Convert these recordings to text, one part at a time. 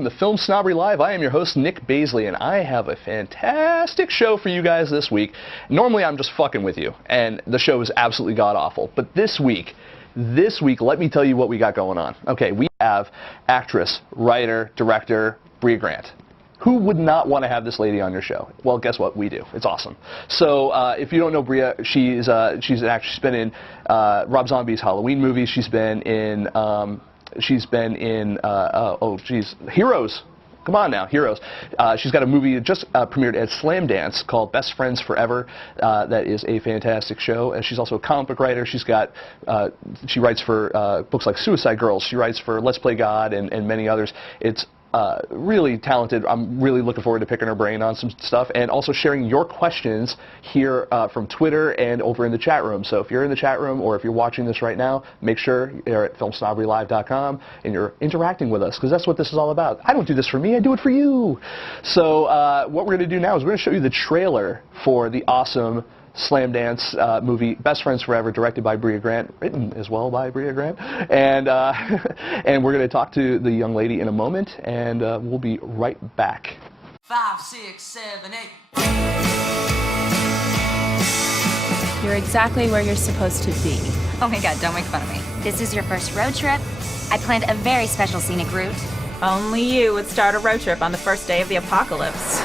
welcome to Film Snobbery Live. I am your host, Nick Baisley, and I have a fantastic show for you guys this week. Normally, I'm just fucking with you, and the show is absolutely god-awful. But this week, let me tell you what we got going on. Okay, we have actress, writer, director, Brea Grant. Who would not want to have this lady on your show? Well, guess what? We do. It's awesome. So if you don't know Brea, she's an actress. She's been in Rob Zombie's Halloween movies. She's been in Heroes. Come on now, Heroes. She's got a movie that just premiered at Slam Dance called Best Friends Forever. That is a fantastic show. And she's also a comic book writer. She writes for books like Suicide Girls. She writes for Let's Play God and many others. It's really talented. I'm really looking forward to picking her brain on some stuff and also sharing your questions here from Twitter and over in the chat room. So if you're in the chat room or if you're watching this right now, make sure you're at FilmSnobberyLive.com and you're interacting with us, because that's what this is all about. I don't do this for me, I do it for you. So what we're going to do now is we're going to show you the trailer for the awesome Slam Dance movie Best Friends Forever, directed by Brea Grant, written as well by Brea Grant, and and we're going to talk to the young lady in a moment, and we'll be right back. 5, 6, 7, 8. You're exactly where you're supposed to be. Oh my god, don't make fun of me. This is your first road trip. I planned a very special scenic route. Only you would start a road trip on the first day of the apocalypse.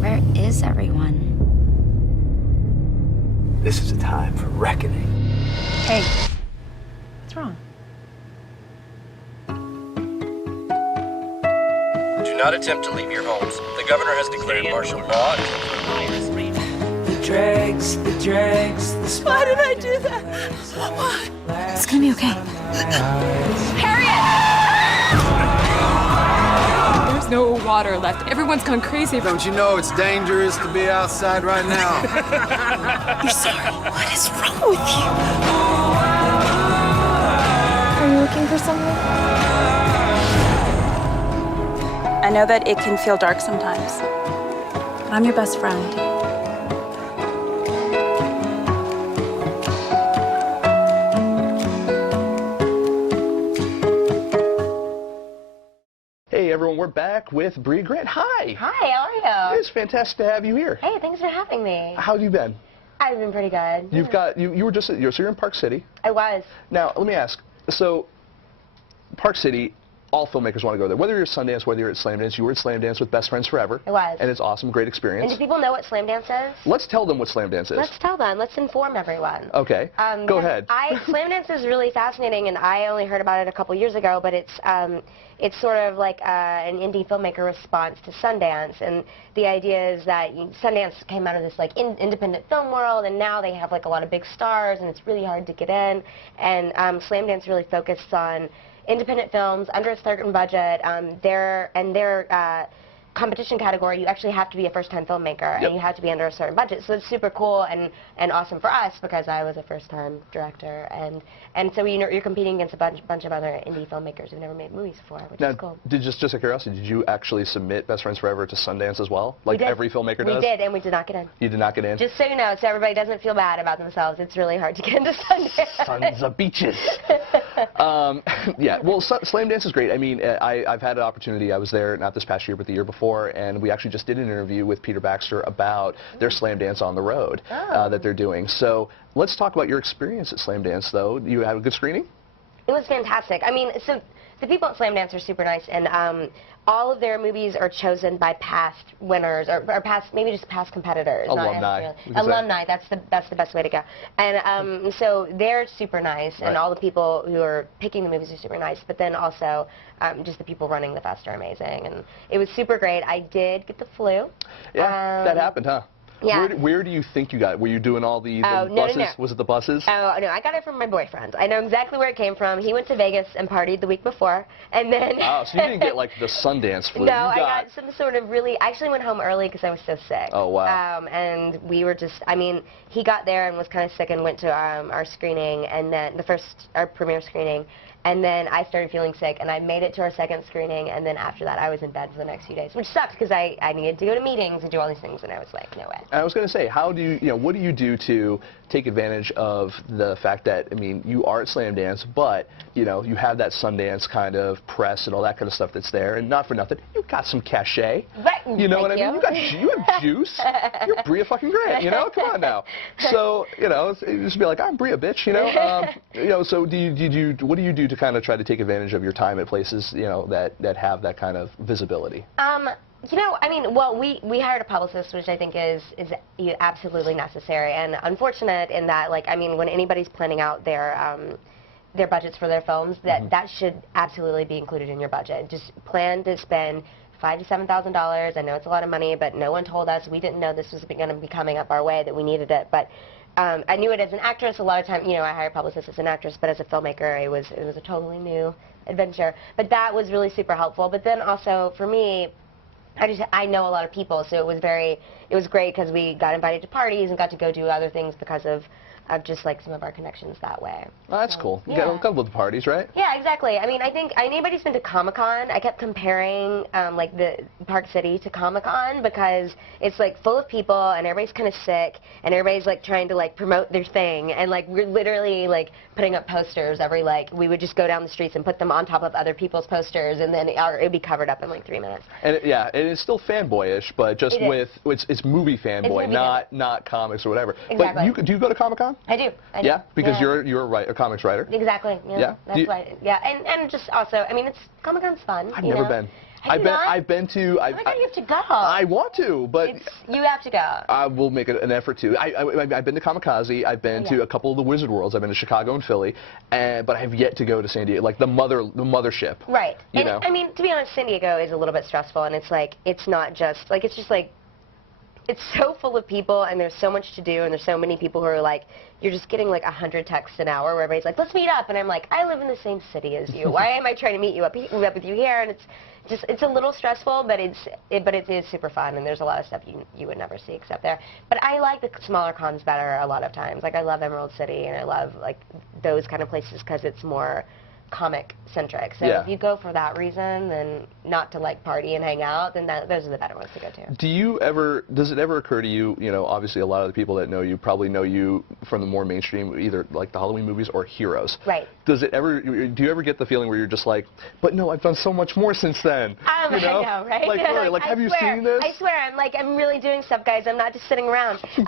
Where is everyone? This is a time for reckoning. Hey, what's wrong? Do not attempt to leave your homes. The governor has declared martial law. The dregs, the spider. Why did I do that? Why? It's gonna be okay. There's no water left. Everyone's gone crazy. Don't you know it's dangerous to be outside right now? You're sorry. What is wrong with you? Are you looking for someone? I know that it can feel dark sometimes, but I'm your best friend. Hey everyone, we're back with Brea Grant. Hi. Hi, how are you? It's fantastic to have you here. Hey, thanks for having me. How have you been? I've been pretty good. You were just so you're in Park City. I was. Now let me ask. So Park City, all filmmakers want to go there. Whether you're at Sundance, whether you're at Slam Dance, you were at Slam Dance with Best Friends Forever. I was. And it's awesome, great experience. And do people know what Slam Dance is? Let's tell them what Slam Dance is. Let's tell them. Let's inform everyone. Okay. Go ahead. Slam Dance is really fascinating, and I only heard about it a couple years ago, but it's sort of like an indie filmmaker response to Sundance, and the idea is that Sundance came out of this like independent film world, and now they have like a lot of big stars, and it's really hard to get in, and Slam Dance really focused on independent films under a certain budget. Their competition category, you actually have to be a first-time filmmaker, and you have to be under a certain budget. So it's super cool and awesome for us, because I was a first-time director, and so you're competing against a bunch of other indie filmmakers who've never made movies before, which is cool. Just out of curiosity, did you actually submit Best Friends Forever to Sundance as well, like every filmmaker does? We did, and we did not get in. You did not get in? Just so you know, so everybody doesn't feel bad about themselves. It's really hard to get into Sundance. Sons of beaches. Yeah, well, Slam Dance is great. I mean, I've had an opportunity. I was there not this past year, but the year before, and we actually just did an interview with Peter Baxter about their Slam Dance on the road that they're doing. So let's talk about your experience at Slam Dance, though. You had a good screening? It was fantastic. I mean, so the people at Slam Dance are super nice, and all of their movies are chosen by past winners, or past, maybe just past competitors. Alumni. Alumni, that's the best way to go. And so they're super nice, and all the people who are picking the movies are super nice, but then also just the people running the fest are amazing, and it was super great. I did get the flu. Yeah, that happened, huh? Yeah. Where do you think you got it? Were you doing all the buses? No. Was it the buses? Oh, no, I got it from my boyfriend. I know exactly where it came from. He went to Vegas and partied the week before, and then... Oh, so you didn't get, like, the Sundance flu. No, I got some sort of really... I actually went home early because I was so sick. Oh, wow. And we were just... I mean, he got there and was kind of sick and went to our screening, and then our premiere screening, And then I started feeling sick, and I made it to our second screening, and then after that, I was in bed for the next few days, which sucked because I needed to go to meetings and do all these things, and I was like, no way. I was going to say, how do you, what do you do to take advantage of the fact that, I mean, you are at Slamdance, but, you have that Sundance kind of press and all that kind of stuff that's there, and not for nothing, you've got some cachet. Right. You know what I mean? You have juice. You're Brea fucking Grant, Come on now. So, you just be like, I'm Brea, bitch, so what do you do to kind of try to take advantage of your time at places, that have that kind of visibility? I mean, well, we hired a publicist, which I think is absolutely necessary and unfortunate in that, like, I mean, when anybody's planning out their budgets for their films, that should absolutely be included in your budget. Just plan to spend $5,000 to $7,000. I know it's a lot of money, but no one told us. We didn't know this was going to be coming up our way, that we needed it. But I knew it as an actress. A lot of time, I hired a publicist as an actress, but as a filmmaker, it was a totally new adventure. But that was really super helpful. But then also for me, I know a lot of people, so it was great because we got invited to parties and got to go do other things because of just like some of our connections that way. Well, that's cool. You got a couple of the parties, right? Yeah, exactly. I mean, I think anybody's been to Comic-Con, I kept comparing like the Park City to Comic-Con because it's like full of people and everybody's kind of sick and everybody's like trying to like promote their thing and like we're literally like putting up posters we would just go down the streets and put them on top of other people's posters and then it would be covered up in like 3 minutes. And it's still fanboyish, but just it's movie fanboy, not comics or whatever. Exactly. But do you go to Comic-Con? I do. Yeah, because you're a comics writer. Exactly. Yeah. That's right. Yeah, and just also, I mean, Comic-Con's fun. I've never been. I've been to. Oh my God, you have to go. I want to, but you have to go. I will make an effort to. I've been to Kamikaze. I've been to a couple of the Wizard Worlds. I've been to Chicago and Philly, but I have yet to go to San Diego, like the mothership. Right. I mean, to be honest, San Diego is a little bit stressful, and it's not just like it's so full of people, and there's so much to do, and there's so many people who are like, you're just getting like 100 texts an hour where everybody's like, let's meet up, and I'm like, I live in the same city as you. Why am I trying to meet up with you here? And it's a little stressful, but it is super fun, and there's a lot of stuff you would never see except there. But I like the smaller cons better a lot of times. Like I love Emerald City, and I love like those kind of places because it's more comic-centric. So if you go for that reason, then not to like party and hang out, then those are the better ones to go to. Does it ever occur to you, obviously a lot of the people that know you probably know you from the more mainstream, either like the Halloween movies or Heroes. Right. Do you ever get the feeling where you're just like, but no, I've done so much more since then? I know, right? Like have you seen this? I swear, I'm really doing stuff, guys. I'm not just sitting around. Yeah,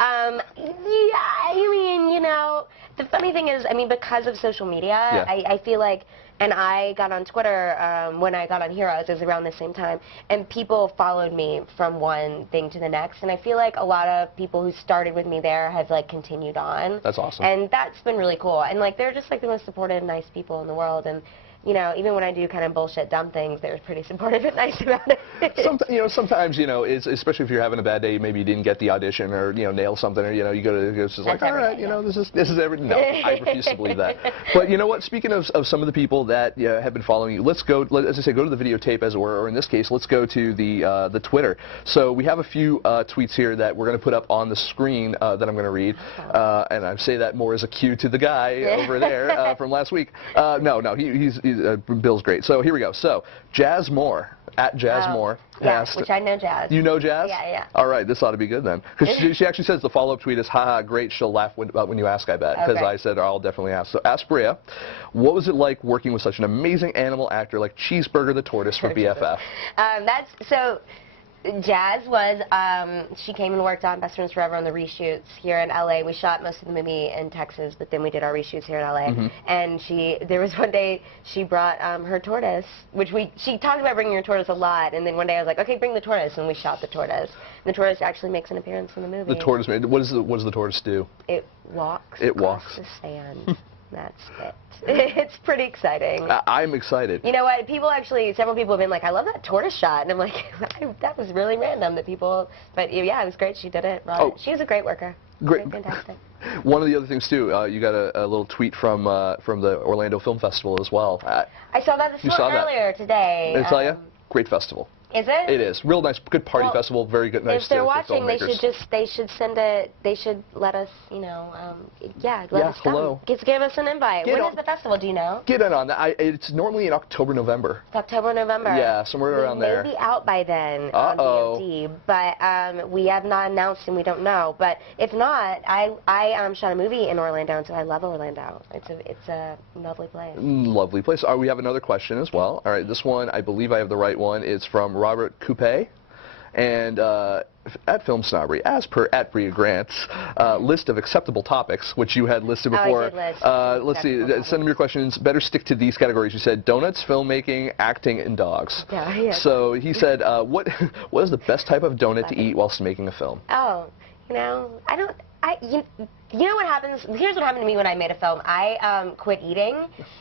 I mean, the funny thing is, I mean, because of social media, I feel like, and I got on Twitter when I got on Heroes, it was around the same time, and people followed me from one thing to the next, and I feel like a lot of people who started with me there have like continued on. That's awesome. And that's been really cool, and like they're just like the most supportive, nice people in the world, and even when I do kind of bullshit, dumb things, they're pretty supportive and nice about it. Sometimes, it's, especially if you're having a bad day, maybe you didn't get the audition or, nail something, or, you go to, it's just like, all right, this is everything. No, I refuse to believe that. But you know what? Speaking of some of the people that have been following you, let's go, as I say, go to the videotape, as it were, or in this case, let's go to the Twitter. So we have a few tweets here that we're going to put up on the screen that I'm going to read, and I say that more as a cue to the guy over there from last week. No, he's Bill's great. So here we go. So Jazz Moore, at Jazz Moore. Yeah, which I know Jazz. You know Jazz? Yeah. All right, this ought to be good then. Because she actually says the follow-up tweet is, haha, great, she'll laugh when you ask, I bet. Because I said, I'll definitely ask. So ask Brea, what was it like working with such an amazing animal actor like Cheeseburger the Tortoise for BFF? Jazz was, she came and worked on Best Friends Forever on the reshoots here in LA. We shot most of the movie in Texas, but then we did our reshoots here in LA. And there was one day she brought her tortoise, which she talked about bringing her tortoise a lot, and then one day I was like, okay, bring the tortoise, and we shot the tortoise. And the tortoise actually makes an appearance in the movie. The tortoise, what does the tortoise do? It walks across the sand. That's it. It's pretty exciting. I'm excited. You know what? Several people have been like, I love that tortoise shot. And I'm like, that was really random that people, but yeah, it was great. She did it. She was a great worker. Great. Fantastic. One of the other things, too, you got a little tweet from the Orlando Film Festival as well. I saw that earlier today. Did I tell you? Great festival. Is it? It is. Real nice, good party festival, very good, nice If they're for watching, they filmmakers. should send it, they should let us, you know, let us come. Hello. Give us an invite. When is the festival, do you know? Get in on that. It's normally in October, November. It's October, November. Yeah, somewhere around there. Maybe out by then on VOD, but we have not announced and we don't know. But if not, I shot a movie in Orlando, and so I love Orlando. It's a lovely place. Lovely place. We have another question as well. All right, this one, I believe I have the right one. It's from Robert Coupe. And at FilmSnobbery, as per at Brea Grant's list of acceptable topics, which you had listed before. Let's see. Send them your questions. Better stick to these categories. You said donuts, filmmaking, acting, and dogs. Yeah. So he said, what is the best type of donut to eat whilst making a film? Oh, you know, you know what happens? Here's what happened to me when I made a film. I quit eating,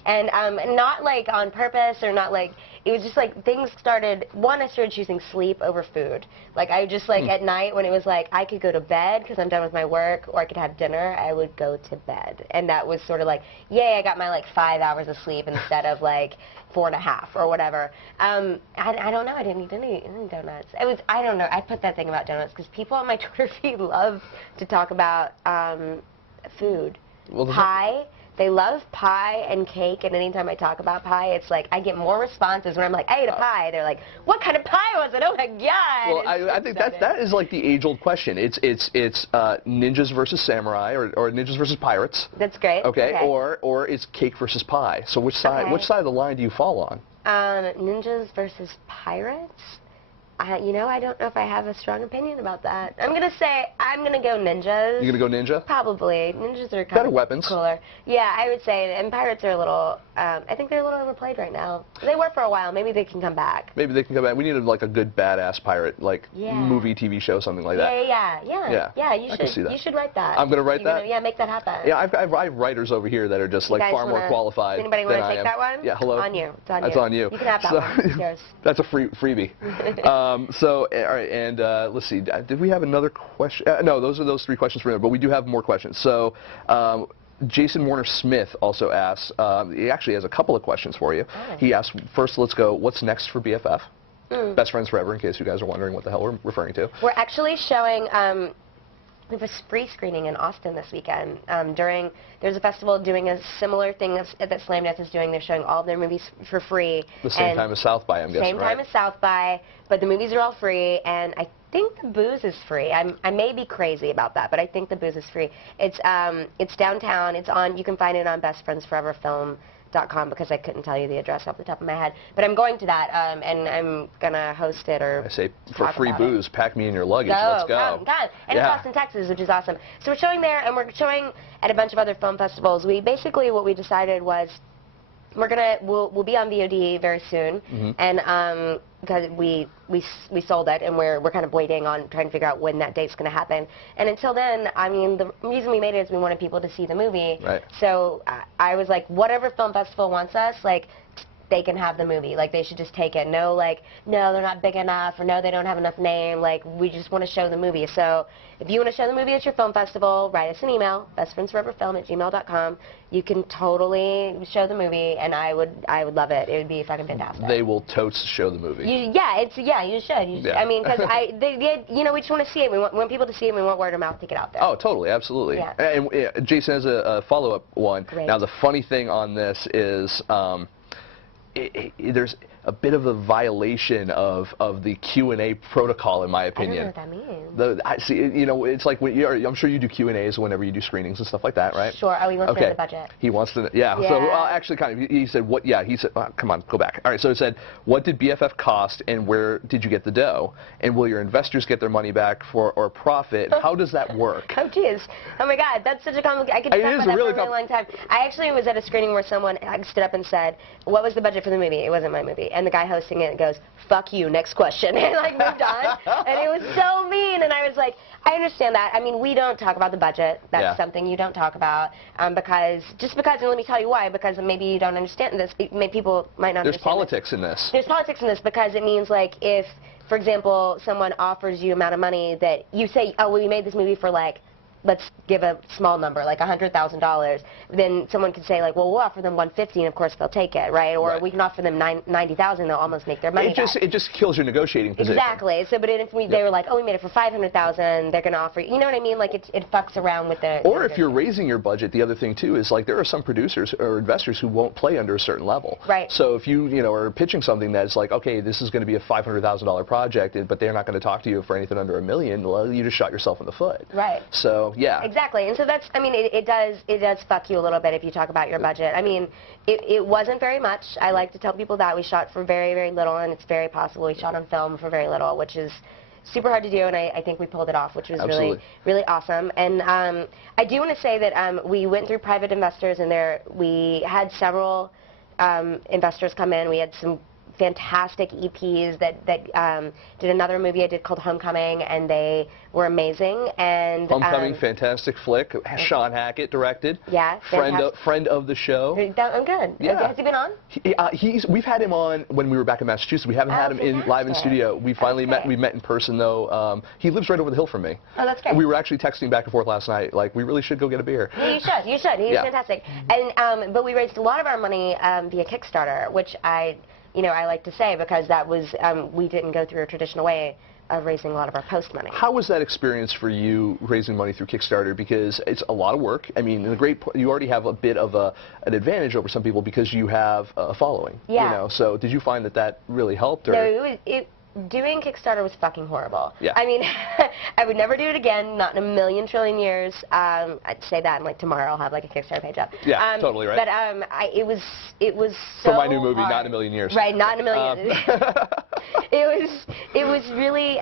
and not like on purpose or not like, it was just like things started, I started choosing sleep over food. Like I just like at night when it was like I could go to bed because I'm done with my work, or I could have dinner, I would go to bed. And that was sort of like, yay, I got my like 5 hours of sleep instead of like 4.5 or whatever. I don't know, I didn't eat any donuts. I don't know, I put that thing about donuts because people on my Twitter feed love to talk about food. Pie. They love pie and cake, and anytime I talk about pie, it's like I get more responses when I'm like, I ate a pie. They're like, what kind of pie was it? Oh my God! Well, I think that is like the age-old question. It's ninjas versus samurai, or ninjas versus pirates. That's great. Okay. Or it's cake versus pie. So which side of the line do you fall on? Ninjas versus pirates. You know, I don't know if I have a strong opinion about that. I'm going to go ninjas. You're going to go ninja? Probably. Ninjas are kind better of weapons. Cooler. Yeah, I would say, and pirates are a little, I think they're a little overplayed right now. They were for a while. Maybe they can come back. Maybe they can come back. We need like a good badass pirate, like movie, TV show, something like that. Yeah, you should. I can see that. You should write that. I'm going to write that? Yeah, make that happen. Yeah, I have writers over here that are just like far more qualified. Anybody want to take am. that one? Yeah, hello. On you. It's on That's you. on you. You can have that one. It's yours. That's a freebie. All right, and let's see. Did we have another question? No, those are those 3 questions for now, but we do have more questions. So Jason Warner-Smith also asks, he actually has a couple of questions for you. Oh. He asks, first, let's go, what's next for BFF? Best Friends Forever, in case you guys are wondering what the hell we're referring to. We're actually showing, we have a free screening in Austin this weekend. There's a festival doing a similar thing that Slamdance is doing. They're showing all of their movies for free. The same time as South by, I'm guessing, Same time as South by, but the movies are all free, and I think the booze is free. I may be crazy about that, but I think the booze is free. It's downtown. It's on. You can find it on bestfriendsforeverfilm.com because I couldn't tell you the address off the top of my head. But I'm going to that, and I'm going to host it or I say, for free booze, pack me in your luggage. Let's go. God. And it's Austin, Texas, which is awesome. So we're showing there, and we're showing at a bunch of other film festivals. What we decided was we'll be on VOD very soon, and because we sold it, and we're kind of waiting on trying to figure out when that date's going to happen. And until then, I mean, the reason we made it is we wanted people to see the movie. Right. So I was like, whatever film festival wants us, like, they can have the movie. Like, they should just take it. No, like, no, they're not big enough, or no, they don't have enough name. Like, we just want to show the movie. So if you want to show the movie at your film festival, write us an email, bestfriendsforeverfilm@gmail.com. You can totally show the movie, and I would love it. It would be fucking fantastic. They will totes show the movie. You should. I mean, because we just want to see it. We want people to see it, and we want word of mouth to get out there. Oh, totally, absolutely. Yeah. And Jason has a follow-up one. Great. Now, the funny thing on this is there's a bit of a violation of the Q&A protocol, in my opinion. I don't know what that means. See, you know, it's like I'm sure you do Q&As whenever you do screenings and stuff like that, right? Sure. Oh, he wants to know the budget. He wants to know, yeah. So actually, kind of, he said, what? Yeah, he said, come on, go back. All right, so it said, what did BFF cost, and where did you get the dough? And will your investors get their money back or profit? How does that work? Oh, geez. Oh, my God, that's such a complicated. I could talk about that for a really long time. I actually was at a screening where someone stood up and said, what was the budget for the movie? It wasn't my movie. And the guy hosting it goes, fuck you, next question, and like moved on. And it was so mean, and I was like, I understand that. I mean, we don't talk about the budget. That's something you don't talk about because, and let me tell you why, because maybe you don't understand this. People might not understand. There's politics in this. There's politics in this because it means, like, if, for example, someone offers you amount of money that you say, oh, well, we made this movie for, like, let's give a small number, like $100,000, then someone could say, like, well, we'll offer them $150, and of course they'll take it, right? Or we can offer them $90,000, they'll almost make their money back. It just kills your negotiating position. Exactly. So, but if they were like, oh, we made it for $500,000, they're going to offer, you know what I mean? Like, it fucks around with the... Or if you're raising your budget, the other thing, too, is, like, there are some producers or investors who won't play under a certain level. Right. So if you know, are pitching something that's like, okay, this is going to be a $500,000 project, but they're not going to talk to you for anything under $1 million, well, you just shot yourself in the foot. Right. So, yeah. Exactly. And so that's, I mean, it does fuck you a little bit if you talk about your budget. I mean, it wasn't very much. I like to tell people that we shot for very, very little, and it's very possible we shot on film for very little, which is super hard to do, and I think we pulled it off, which was really, really awesome. And I do want to say that we went through private investors, and we had several investors come in. We had some fantastic EPs that did another movie I did called Homecoming, and they were amazing. And Homecoming, fantastic flick. Sean Hackett directed. Yeah, friend of the show. I'm good. Yeah. Has he been on? We've had him on when we were back in Massachusetts. We haven't had him live in studio. We finally met. We met in person though. He lives right over the hill from me. Oh, that's great. We were actually texting back and forth last night. Like, we really should go get a beer. Yeah, you should. He's fantastic. And but we raised a lot of our money via Kickstarter, which I like to say, because that was, we didn't go through a traditional way of raising a lot of our post money. How was that experience for you, raising money through Kickstarter? Because it's a lot of work. I mean, you already have a bit of an advantage over some people because you have a following. Yeah. You know, so did you find that really helped? Or? No, doing Kickstarter was fucking horrible. Yeah. I mean, I would never do it again, not in a million trillion years. I'd say that, and like tomorrow I'll have like a Kickstarter page up. Yeah, totally right. But it was so for my new movie, hard. not in a million years. Right, not in a million. It was really,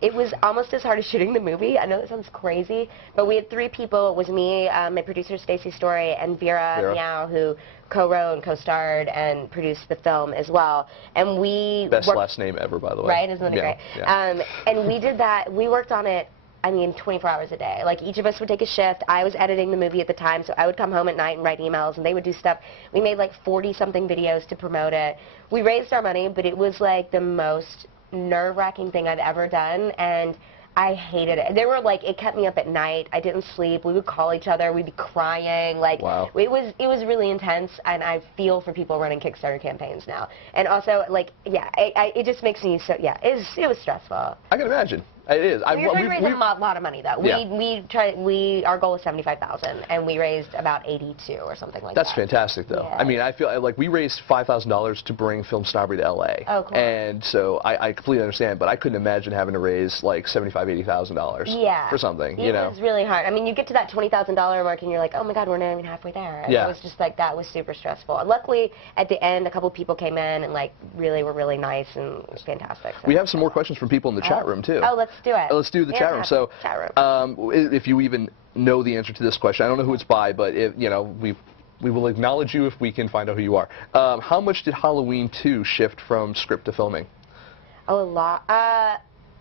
it was almost as hard as shooting the movie. I know that sounds crazy, but we had 3 people. It was me, my producer Stacey Story, and Brea Meow, who co-wrote and co-starred and produced the film as well. And we best last name ever, by the way. Right? Isn't it great? Yeah. And we did that. We worked on it, I mean, 24 hours a day. Like, each of us would take a shift. I was editing the movie at the time, so I would come home at night and write emails, and they would do stuff. We made like 40-something videos to promote it. We raised our money, but it was like the most nerve-wracking thing I've ever done, and I hated it. They were like, it kept me up at night. I didn't sleep. We would call each other. We'd be crying. Like, wow. It was really intense, and I feel for people running Kickstarter campaigns now. And also, like, yeah, it just makes me so, yeah, it was stressful. I can imagine. It is. We were trying to raise a lot of money, though. Yeah. Our goal was $75,000, and we raised about 82 or something like that. That's fantastic, though. Yeah. I mean, I feel like we raised $5,000 to bring FilmSnobbery to LA. Oh, cool. And so I completely understand, but I couldn't imagine having to raise like $75,000, $80,000 for something. It was really hard. I mean, you get to that $20,000 mark, and you're like, oh my God, we're not even halfway there. And it was just like, that was super stressful. And luckily, at the end, a couple people came in and like really were really nice, and it was fantastic. So we have some more questions from people in the chat room too. Oh, let's do it. Let's do the chat room. So, if you even know the answer to this question, I don't know who it's by, but we will acknowledge you if we can find out who you are. How much did Halloween 2 shift from script to filming? Oh, a lot.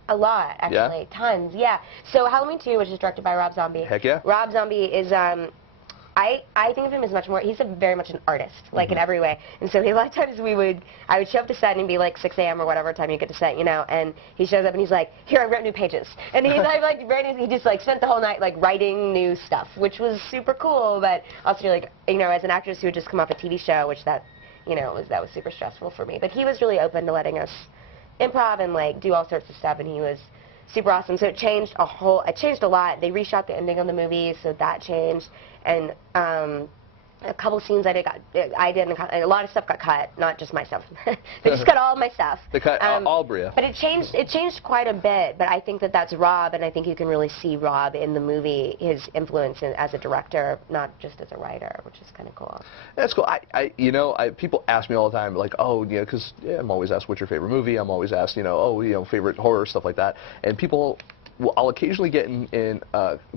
A lot, actually. Yeah? Tons, yeah. So Halloween 2, which is directed by Rob Zombie. Heck yeah. Rob Zombie is, I think of him as much more, he's very much an artist, like in every way. And so a lot of times I would show up to set and it'd be like 6 a.m. or whatever time you get to set, and he shows up and he's like, here, I wrote new pages. And he's he just like spent the whole night like writing new stuff, which was super cool, but also like, as an actress who had just come off a TV show, which that was super stressful for me. But he was really open to letting us improv and like do all sorts of stuff, and he was super awesome. So it changed a lot. They reshot the ending of the movie, so that changed. And a couple scenes I did, a lot of stuff got cut, not just my stuff. They just cut all of my stuff. They cut all Brea. But it changed quite a bit, but I think that's Rob, and I think you can really see Rob in the movie, his influence as a director, not just as a writer, which is kind of cool. That's cool. People ask me all the time, like, because I'm always asked, what's your favorite movie? I'm always asked, favorite horror, stuff like that. And people... Well, I'll occasionally get in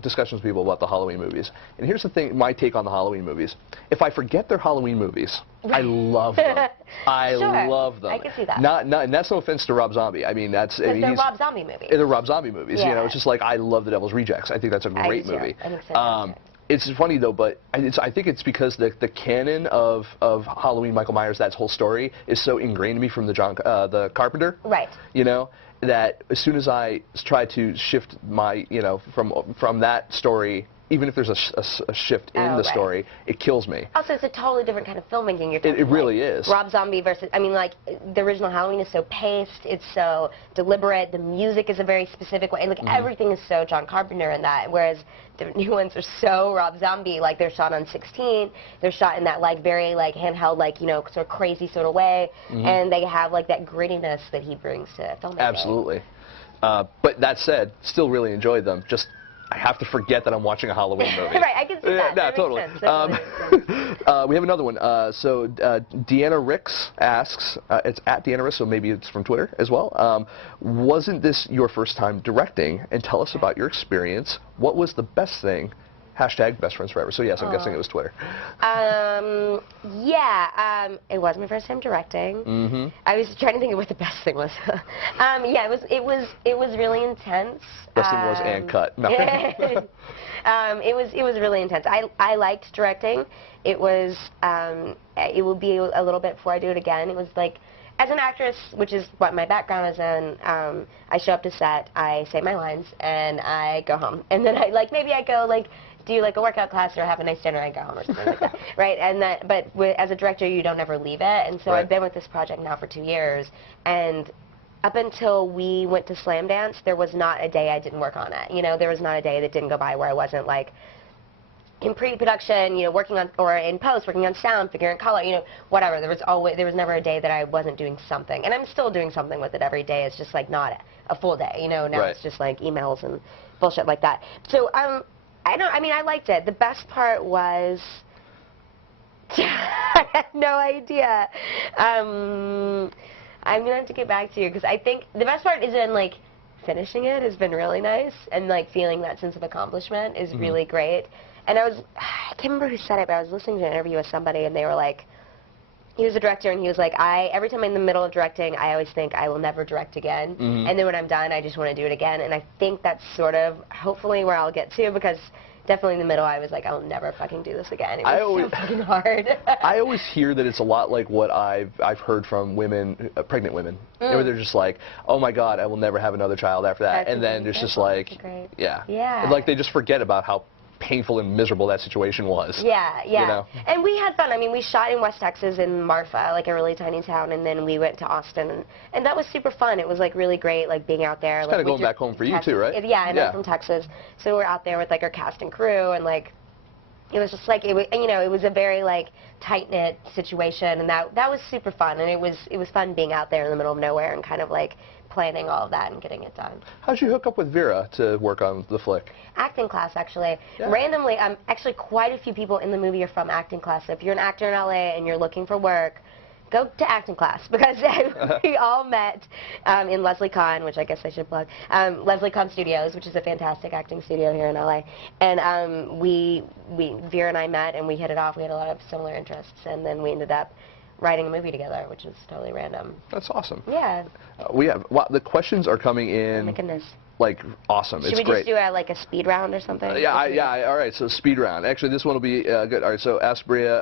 discussions with people about the Halloween movies. And here's the thing, my take on the Halloween movies. If I forget they're Halloween movies, I love them. I love them. I can see that. And that's no offense to Rob Zombie. I mean, they're Rob Zombie movies. They're Rob Zombie movies. Yeah. It's just like, I love The Devil's Rejects. I think that's a great movie. I think so. It's funny though, but I think it's because the canon of Halloween, Michael Myers, that whole story is so ingrained in me from the Carpenter. Right. You know, that as soon as I try to shift my, you know, from that story, even if there's a shift in the story, it kills me. Also, it's a totally different kind of filmmaking. You're talking it really is. Rob Zombie versus, I mean, like, the original Halloween is so paced, it's so deliberate, the music is a very specific way, and like everything is so John Carpenter in that, whereas the new ones are so Rob Zombie, like they're shot on 16, they're shot in that like very like handheld, like, you know, sort of crazy sort of way, and they have like that grittiness that he brings to filmmaking. Absolutely. But that said, still really enjoyed them. Just I have to forget that I'm watching a Halloween movie. Right, I can see that. No, That totally. makes sense. That totally makes sense. We have another one. So Deanna Ricks asks, it's at Deanna Ricks, so maybe it's from Twitter as well. Wasn't this your first time directing? And tell us about your experience. What was the best thing? Hashtag best friends forever. So yes, I'm guessing it was Twitter. Yeah, it was my first time directing. I was trying to think of what the best thing was. Yeah, it was really intense. Best thing was and cut. No. It was really intense. I liked directing. It was it will be a little bit before I do it again. It was like, as an actress, which is what my background is in, I show up to set, I say my lines, and I go home. And then maybe I go do like a workout class or have a nice dinner and I go home or something like that, right? And but as a director, you don't ever leave it. And so I've been with this project now for 2 years, and up until we went to Slam Dance, there was not a day I didn't work on it. You know, there was not a day that didn't go by where I wasn't like in pre-production, you know, working on, or in post, working on sound, figuring color, you know, whatever. There was never a day that I wasn't doing something, and I'm still doing something with it every day. It's just like not a full day, you know. Now it's just like emails and bullshit like that. So I liked it. The best part was I had no idea. I'm gonna have to get back to you because I think the best part is in like finishing it has been really nice, and like feeling that sense of accomplishment is really great. And I can't remember who said it, but I was listening to an interview with somebody, and they were like, he was a director, and he was like, every time I'm in the middle of directing, I always think I will never direct again. And then when I'm done, I just want to do it again. And I think that's sort of, hopefully, where I'll get to, because definitely in the middle, I was like, I'll never fucking do this again. It was so fucking hard. I always hear that it's a lot like what I've heard from women, pregnant women, where they're just like, oh my God, I will never have another child after that. And then there's just like, yeah. Like they just forget about how painful and miserable that situation was. Yeah. You know? And we had fun. I mean, we shot in West Texas in Marfa, like a really tiny town, and then we went to Austin, and that was super fun. It was like really great, like being out there. It's like, kind of going back home for you too, right? Yeah, and I'm from Texas, so we're out there with like our cast and crew, and like it was just like it was a very like tight-knit situation, and that was super fun, and it was fun being out there in the middle of nowhere and kind of like planning all of that and getting it done. How'd you hook up with Vera to work on the flick? Acting class, actually. Yeah. Randomly, actually quite a few people in the movie are from acting class. So if you're an actor in LA and you're looking for work, go to acting class, because we all met in Leslie Kahn, which I guess I should plug, Leslie Kahn Studios, which is a fantastic acting studio here in LA. And Vera and I met, and we hit it off. We had a lot of similar interests, and then we ended up writing a movie together, which is totally random. That's awesome. Yeah. The questions are coming in. Oh my goodness. Like awesome. Should we just do a speed round or something? Yeah. All right. So speed round. Actually, this one will be good. All right. So ask Brea.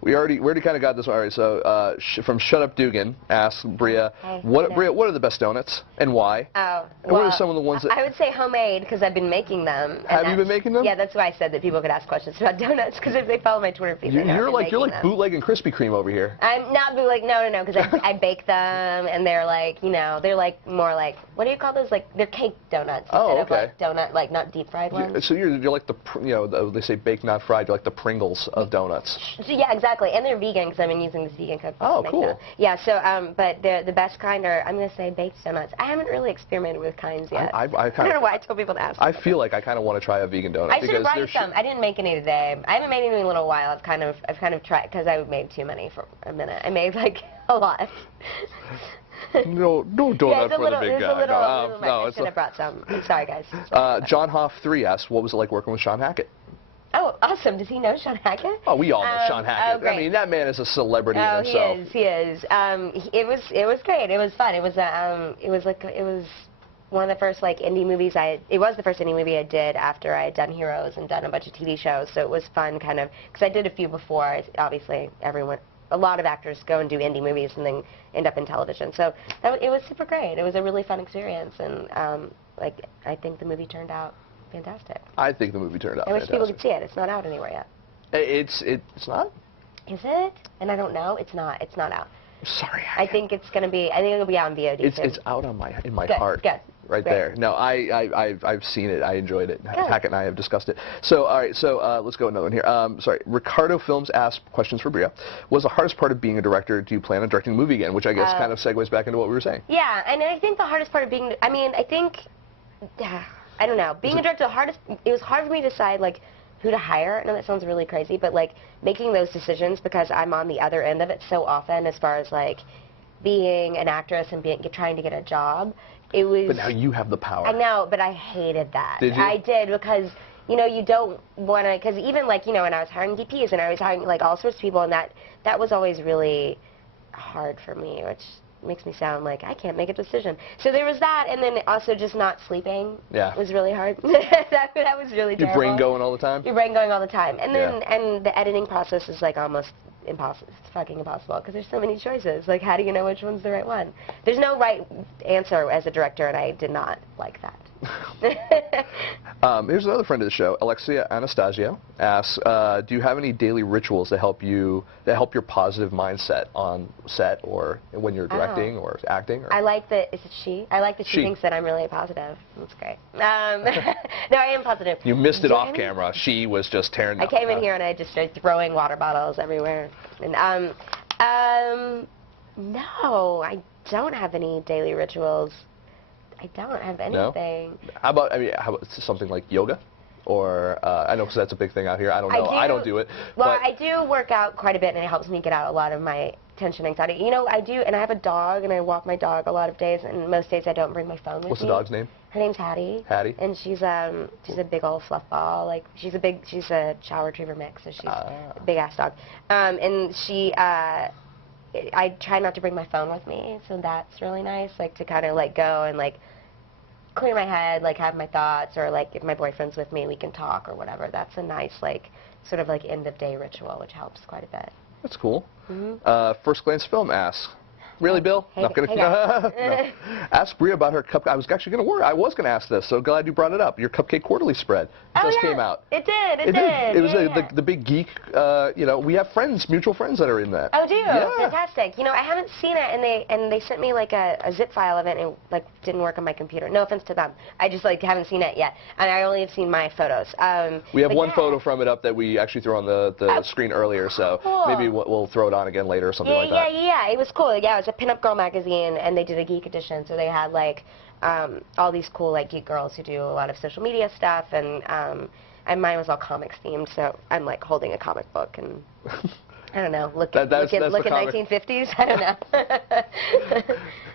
we already kind of got this one. All right. So from Shut Up Dugan asks Brea, what are the best donuts and why? Oh. And what are some of the ones that I would say homemade, because I've been making them. Have you been making them? Yeah, that's why I said that people could ask questions about donuts, because if they follow my Twitter feed, you're like bootleg and Krispy Kreme over here. I'm not bootleg. No, because I bake them, and they're like, they're like more like, what do you call those? Like, they're cake donuts instead of like donut, like not deep fried ones. So you're like they say baked not fried. You're like the Pringles of donuts. So, yeah, exactly, and they're vegan, because I've been using this vegan cookbook. Oh, to make cool. them. Yeah, so but the best kind are, I'm going to say, baked donuts. I haven't really experimented with kinds yet. I don't know why I told people to ask. I feel like I kind of want to try a vegan donut. I should have brought you some. I didn't make any today. I haven't made any in a little while. I've kind of tried, because I made too many for a minute. I made like a lot. No donut for the big guy. I should have brought some. I'm sorry, guys. John Hoff 3 asks, what was it like working with Sean Hackett? Oh, awesome. Does he know Sean Hackett? Oh, we all know Sean Hackett. Oh, I mean, that man is a celebrity in himself. He is. It was great. It was fun. It was one of the first like indie movies it was the first indie movie I did after I had done Heroes and done a bunch of TV shows, so it was fun kind of, because I did a few before. Obviously a lot of actors go and do indie movies and then end up in television, so it was super great. It was a really fun experience, and like I think the movie turned out fantastic. I think the movie turned out I wish fantastic. people could see it. It's not out anywhere yet. It's not? Is it? And I don't know. It's not out. Sorry. I think it's gonna be. I think it'll be out on VOD soon. It's out on in my Good, heart. good. Right Great. there. No, I've seen it. I enjoyed it. Hackett and I have discussed it. So, all right. So let's go another one here. Sorry. Ricardo Films asked questions for Brea. What was the hardest part of being a director? Do you plan on directing a movie again? Which I guess kind of segues back into what we were saying. Yeah, and I think the hardest part of being. I mean, I think. I don't know. Being a director, it was hard for me to decide like who to hire. I know that sounds really crazy, but like making those decisions because I'm on the other end of it so often as far as like being an actress and trying to get a job. It was. But now you have the power. I know, but I hated that. Did you? I did because, you know, you don't want to, because even like, you know, when I was hiring DPs and I was hiring like all sorts of people, and that was always really hard for me, which makes me sound like I can't make a decision. So there was that, and then also just not sleeping. Yeah. Was really hard. that was really terrible. Your brain going all the time? Your brain going all the time. And then, and the editing process is like almost impossible. It's fucking impossible because there's so many choices. Like, how do you know which one's the right one? There's no right answer as a director, and I did not like that. Here's another friend of the show, Alexia Anastasio, asks, do you have any daily rituals that help your positive mindset on set or when you're directing or acting? Or? I like that. Is it she? I like that she thinks that I'm really positive. That's great. No, I am positive. You missed it off camera. She was just tearing. I came in here and I just started throwing water bottles everywhere. And no, I don't have any daily rituals. I don't have anything. No? How about something like yoga? Or, I know because that's a big thing out here. I don't know. I don't do it. Well, I do work out quite a bit, and it helps me get out a lot of my tension, anxiety. You know, I do, and I have a dog, and I walk my dog a lot of days, and most days I don't bring my phone with me. What's the dog's name? Her name's Hattie. Hattie. And she's a big old fluff ball. Like, she's a chow retriever mix, so she's a big-ass dog. And she, I try not to bring my phone with me, so that's really nice, like, to kind of, like, go and, like, clear my head, like, have my thoughts, or, like, if my boyfriend's with me, we can talk or whatever. That's a nice, like, sort of, like, end-of-day ritual, which helps quite a bit. That's cool. First Glance Film asks, really, Bill? Not gonna, no. Ask Brea about her cupcake. I was actually going to worry. I was going to ask this, so glad you brought it up. Your Cupcake Quarterly spread just came out. It did. It did. It was the big geek. You know, we have friends, mutual friends that are in that. Oh, do you? Yeah. Fantastic. You know, I haven't seen it, and they sent me like a zip file of it, and it like didn't work on my computer. No offense to them. I just like haven't seen it yet, and I only have seen my photos. We have one photo from it up that we actually threw on the screen earlier, so maybe we'll throw it on again later or something like that. Yeah. It was cool. Yeah, it was a pinup girl magazine, and they did a geek edition, so they had like all these cool like geek girls who do a lot of social media stuff, and mine was all comics themed, so I'm like holding a comic book and I don't know, look at 1950s. I don't know.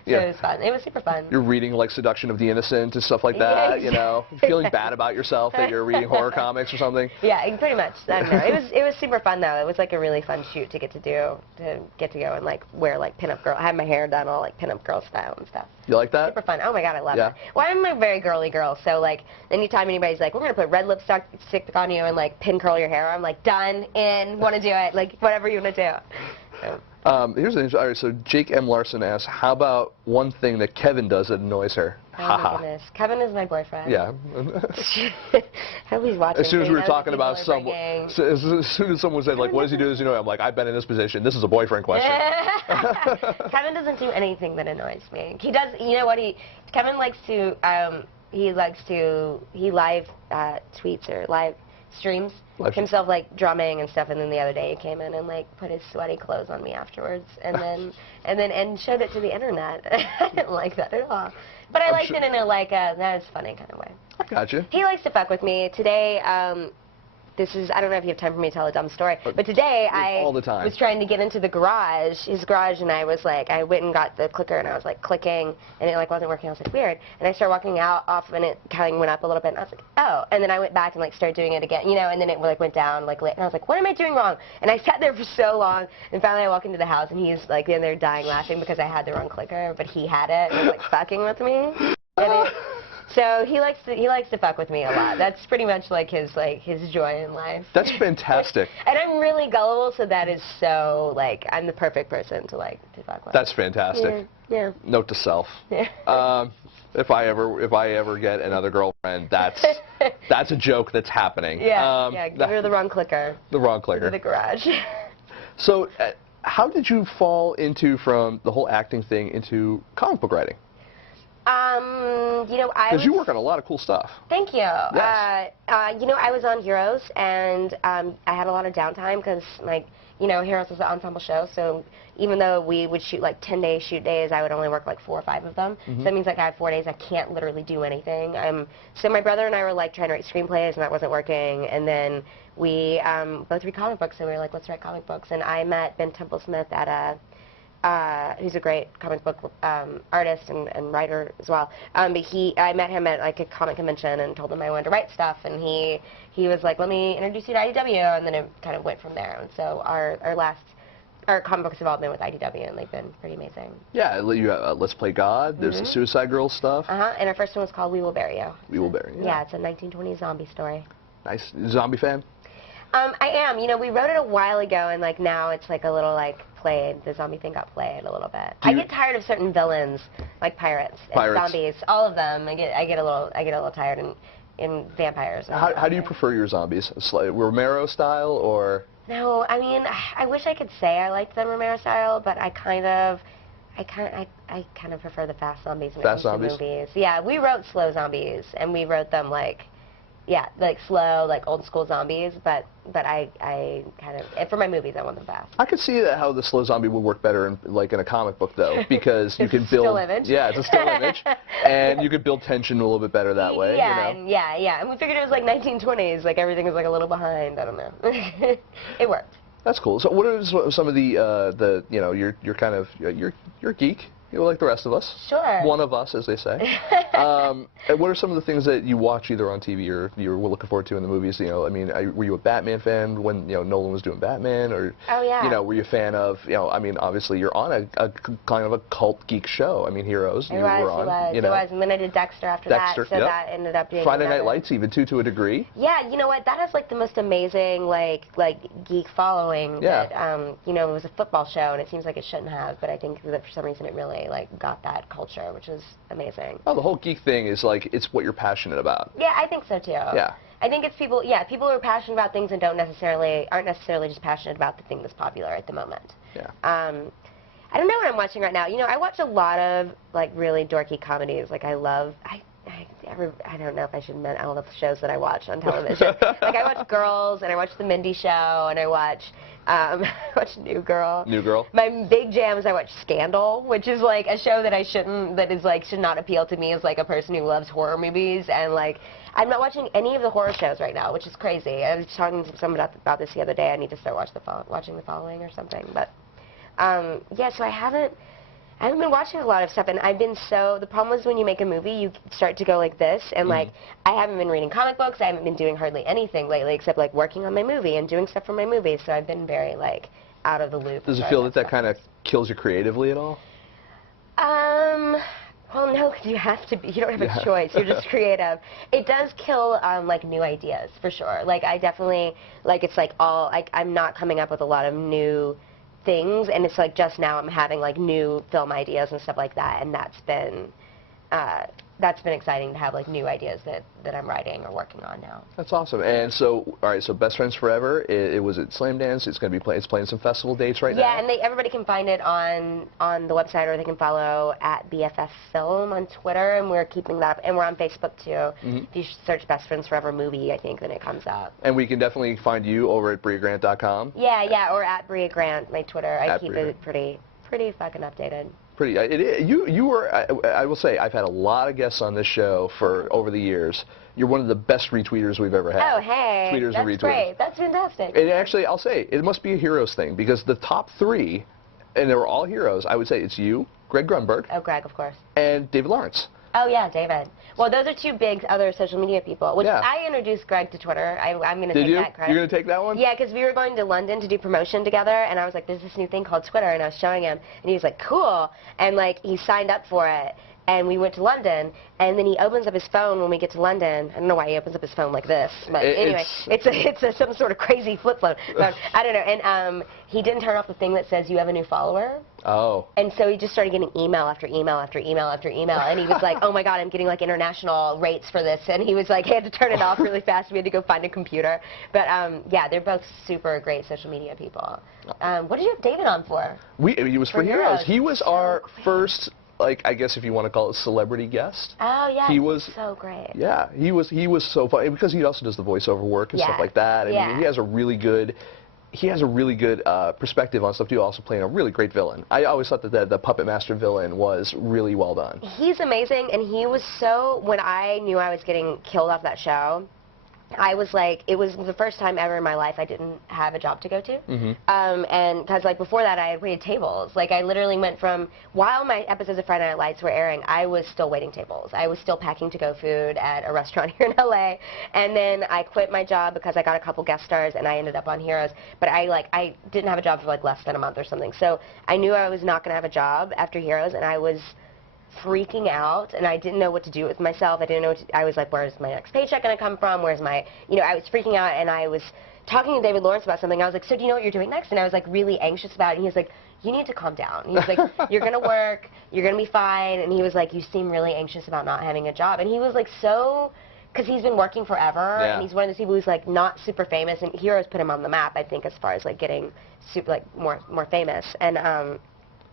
So it was fun. It was super fun. You're reading like Seduction of the Innocent and stuff like that, you know, feeling bad about yourself that you're reading horror comics or something. Yeah, pretty much. I don't know. It was super fun though. It was like a really fun shoot to get to go and like wear like pinup girl. I had my hair done all like pinup girl style and stuff. You like that? Super fun. Oh my god, I love it. Well, I'm a very girly girl, so like anytime anybody's like, we're gonna put red lipstick on you and like pin curl your hair, I'm like, done, in, want to do it, like whatever you want to do. So. Here's an all right, so Jake M. Larson asks, how about one thing that Kevin does that annoys her? Oh my goodness. Kevin is my boyfriend. Yeah. I hope he's watching. As soon as we were talking about someone, as soon as someone said, like, what does he do? You know, I'm like, I've been in this position. This is a boyfriend question. Kevin doesn't do anything that annoys me. He does, you know what, Kevin likes to, he live tweets or live streams himself like drumming and stuff, and then the other day he came in and like put his sweaty clothes on me afterwards and then showed it to the internet. I didn't like that at all, but I liked it in a like that was funny kind of way. I gotcha. He likes to fuck with me. Today I don't know if you have time for me to tell a dumb story, but today I was trying to get into the garage, his garage, and I was like, I went and got the clicker, and I was like clicking, and it like wasn't working. I was like, weird. And I started walking off, and it kind of went up a little bit, and I was like, oh. And then I went back and like started doing it again, you know, and then it like went down, like, and I was like, what am I doing wrong? And I sat there for so long, and finally I walk into the house, and he's like in there dying laughing because I had the wrong clicker, but he had it, and was like fucking with me. So he likes to fuck with me a lot. That's pretty much like his joy in life. That's fantastic. And I'm really gullible, so that is so like I'm the perfect person to fuck with. That's fantastic. Yeah. Note to self. Yeah. If I ever get another girlfriend, that's a joke that's happening. Yeah. Give her the wrong clicker. The wrong clicker. In the garage. So, how did you fall from the whole acting thing into comic book writing? Because you work on a lot of cool stuff. Thank you. Yes. I was on Heroes, and I had a lot of downtime because, Heroes was an ensemble show, so even though we would shoot 10-day shoot days, I would only work 4 or 5 of them. So that means I had 4 days I can't literally do anything. So my brother and I were trying to write screenplays, and that wasn't working. And then we both read comic books, and we were let's write comic books. And I met Ben Temple-Smith at who's a great comic book artist and writer as well. But I met him at a comic convention and told him I wanted to write stuff, and he was like, let me introduce you to IDW, and then it kind of went from there. And so our comic books have all been with IDW, and they've been pretty amazing. Yeah, you have Let's Play God, there's the Suicide Girls stuff. And our first one was called We Will Bury You. We Will Bury You. Yeah, it's a 1920s zombie story. Nice. Zombie fan? I am. We wrote it a while ago, and now it's a little played. The zombie thing got played a little bit. I get tired of certain villains, like pirates and zombies, all of them. I get a little tired in vampires. How do you prefer your zombies? Romero style or? No, I wish I could say I liked them Romero style, but I kind of prefer the fast zombies in movies. Yeah, we wrote slow zombies, and we wrote them slow, old school zombies, but I kind of, for my movies, I want them fast. I could see how the slow zombie would work better in a comic book, though, because you can build. Still image. Yeah, it's a still image, and you could build tension a little bit better that way. Yeah, and we figured it was 1920s, everything was a little behind. I don't know. It worked. That's cool. So, what are some of the you're kind of you're a geek. Like the rest of us. Sure. One of us, as they say. And what are some of the things that you watch either on TV or you were looking forward to in the movies? Were you a Batman fan when Nolan was doing Batman, or were you a fan of obviously you're on a kind of a cult geek show. Heroes. It was, and then I did Dexter after that, so that ended up being Friday Night Lights even to a degree. Yeah, you know what? That has the most amazing geek following. Yeah. That it was a football show, and it seems like it shouldn't have, but I think that for some reason it really got that culture, which is amazing. Oh, the whole geek thing is it's what you're passionate about. Yeah, I think so too. Yeah. I think it's people who are passionate about things and aren't necessarily just passionate about the thing that's popular at the moment. Yeah. I don't know what I'm watching right now. I watch a lot of really dorky comedies. I don't know if I should mention all the shows that I watch on television. I watch Girls, and I watch The Mindy Show, and I watch New Girl. New Girl. My big jam is I watch Scandal, which is a show that should not appeal to me as a person who loves horror movies, and I'm not watching any of the horror shows right now, which is crazy. I was talking to someone about this the other day. I need to start watching The Following or something, but so I haven't been watching a lot of stuff, and the problem is when you make a movie, you start to go like this, and I haven't been reading comic books, I haven't been doing hardly anything lately except working on my movie and doing stuff for my movie, so I've been very out of the loop. Does it feel that kind of kills you creatively at all? Well, no, because you have to be. You don't have a choice. You're just creative. It does kill, new ideas, for sure. I definitely, I'm not coming up with a lot of new things, and it's just now I'm having new film ideas and stuff like that, and that's been exciting to have new ideas that I'm writing or working on now. That's awesome. And so, all right, so Best Friends Forever, it was at Slam Dance. It's going to be it's playing some festival dates right now. Yeah, and everybody can find it on the website, or they can follow at BFF Film on Twitter, and we're keeping that up, and we're on Facebook too. If you search Best Friends Forever movie, I think then it comes up. And we can definitely find you over at BreaGrant.com. Yeah, or at Brea Grant, my Twitter. I keep it pretty fucking updated. You were, I will say, I've had a lot of guests on this show over the years. You're one of the best retweeters we've ever had. Oh, hey. Tweeters and retweeters. That's great. That's fantastic. And actually, I'll say, it must be a Heroes thing, because the top 3, and they were all Heroes, I would say it's you, Greg Grunberg. Oh, Greg, of course. And David Lawrence. Oh, yeah, David. Well, those are 2 big other social media people. Which yeah. I introduced Greg to Twitter. I'm going to take that credit. You're going to take that one? Yeah, because we were going to London to do promotion together, and I was like, there's this new thing called Twitter, and I was showing him, and he was like, cool. And, he signed up for it. and we went to London, and then he opens up his phone when we get to London. I don't know why he opens up his phone like this, but anyway, it's some sort of crazy flip phone. I don't know, and he didn't turn off the thing that says you have a new follower. Oh. And so he just started getting email after email after email after email, and he was like, oh my God, I'm getting like international rates for this, and he was like, he had to turn it off really fast. We had to go find a computer. But yeah, they're both super great social media people. What did you have David on for? He was for Heroes. He was our first, like, I guess if you want to call it, celebrity guest. Oh yeah, he was so great. Yeah, he was so fun because he also does the voiceover work and stuff like that. I mean, he has a really good perspective on stuff too. Also playing a really great villain. I always thought that the Puppet Master villain was really well done. He's amazing, and he was so. When I knew I was getting killed off that show, I was like, it was the first time ever in my life I didn't have a job to go to. And because like before that I had waited tables. Like I literally went from, while my episodes of Friday Night Lights were airing, I was still waiting tables. I was still packing to-go food at a restaurant here in LA. And then I quit my job because I got a couple guest stars and I ended up on Heroes. But I didn't have a job for like less than a month or something. So I knew I was not going to have a job after Heroes, and I was freaking out, and I didn't know what to do with myself. I didn't know I was like, where's my next paycheck going to come from? Where's my, I was freaking out, and I was talking to David Lawrence about something. I was like, so do you know what you're doing next? And I was like really anxious about it, and he was like, you need to calm down. He was like, you're going to work, you're going to be fine, and he was like, you seem really anxious about not having a job. And he was like so, because he's been working forever, and he's one of those people who's like not super famous, and Heroes put him on the map, I think, as far as like getting super, like more famous. And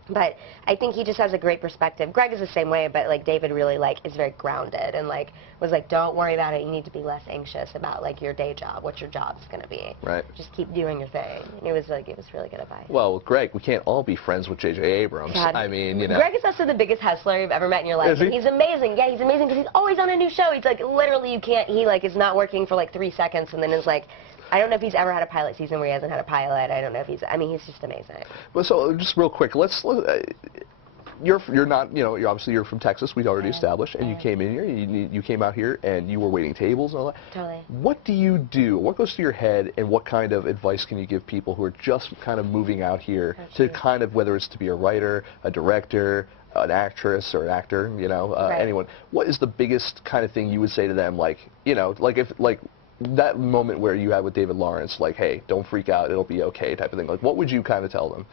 but I think he just has a great perspective. Greg is the same way, but like David really like is very grounded and like was like, don't worry about it. You need to be less anxious about like your day job, what your job's going to be. Right. Just keep doing your thing. And it was really good advice. Well, with Greg, we can't all be friends with J.J. Abrams. God. I mean, Greg is also the biggest hustler you've ever met in your life. Is he? And he's amazing. Yeah, he's amazing because he's always on a new show. He's like literally he like is not working for like 3 seconds and then is like, I don't know if he's ever had a pilot season where he hasn't had a pilot. I don't know if he's he's just amazing. Well, so just real quick, you're not, you're obviously you're from Texas. We'd already established, and you came in here. You came out here, and you were waiting tables and all that. Totally. What do you do? What goes through your head, and what kind of advice can you give people who are just kind of moving out here to kind of, whether it's to be a writer, a director, an actress or an actor, anyone? What is the biggest kind of thing you would say to them? Like, like that moment where you had with David Lawrence, like, hey, don't freak out, it'll be okay, type of thing. Like, what would you kind of tell them?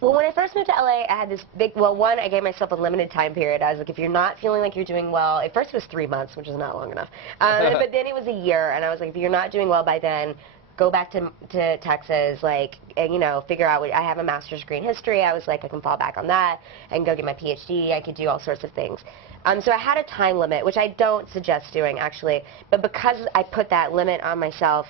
Well, when I first moved to LA, I had this one, I gave myself a limited time period. I was like, if you're not feeling like you're doing well, at first it was 3 months, which is not long enough. But then it was a year, and I was like, if you're not doing well by then, go back to Texas, like, and, figure out I have a master's degree in history. I was like, I can fall back on that and go get my PhD. I could do all sorts of things. So I had a time limit, which I don't suggest doing, actually. But because I put that limit on myself,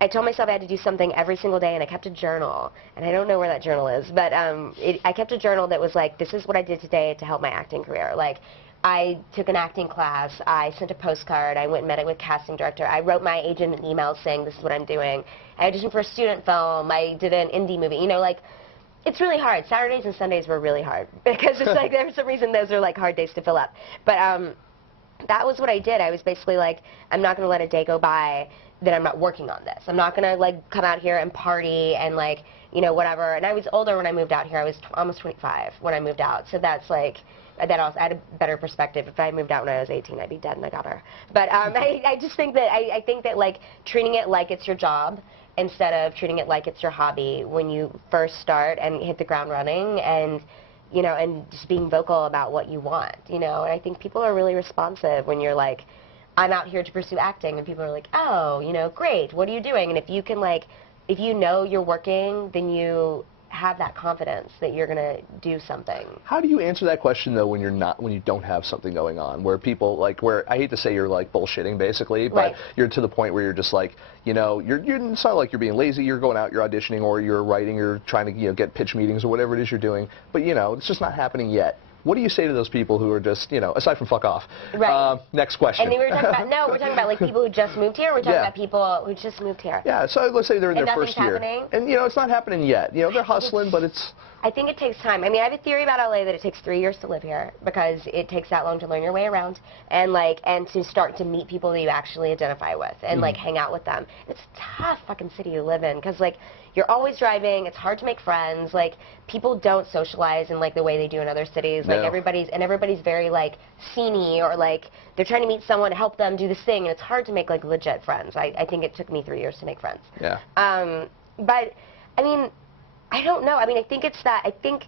I told myself I had to do something every single day, and I kept a journal. And I don't know where that journal is, but I kept a journal that was like, this is what I did today to help my acting career. Like, I took an acting class, I sent a postcard, I went and met with a casting director, I wrote my agent an email saying this is what I'm doing. I auditioned for a student film, I did an indie movie, like, it's really hard. Saturdays and Sundays were really hard because it's like there's some reason those are like hard days to fill up. But that was what I did. I was basically like, I'm not going to let a day go by that I'm not working on this. I'm not going to like come out here and party and like, whatever. And I was older when I moved out here. I was almost 25 when I moved out. So that's like, that also, I had a better perspective. If I moved out when I was 18, I'd be dead in the gutter. But I just think that, I think that like treating it like it's your job instead of treating it like it's your hobby when you first start and hit the ground running and, and just being vocal about what you want, and I think people are really responsive when you're like, I'm out here to pursue acting, and people are like, oh, great, what are you doing? And if you can like, if you're working, then you have that confidence that you're going to do something. How do you answer that question though when you don't have something going on, where people like, where I hate to say you're like bullshitting basically, but you're to the point where you're just like, it's not like you're being lazy, you're going out, you're auditioning, or you're writing, you're trying to get pitch meetings or whatever it is you're doing, but it's just not happening yet. What do you say to those people who are just, aside from fuck off? Right. Next question. And we're talking about, we're talking about like people who just moved here. We're talking about people who just moved here. Yeah, so let's say they're in their first year. Happening. And, it's not happening yet. They're hustling, but it's... I think it takes time. I mean, I have a theory about LA that it takes 3 years to live here because it takes that long to learn your way around and to start to meet people that you actually identify with and like hang out with them. It's a tough fucking city to live in because like you're always driving. It's hard to make friends. Like people don't socialize in like the way they do in other cities. Like everybody's very like sceney or like they're trying to meet someone to help them do this thing, and it's hard to make like legit friends. I think it took me 3 years to make friends. Yeah. But I mean, I don't know. I mean, I think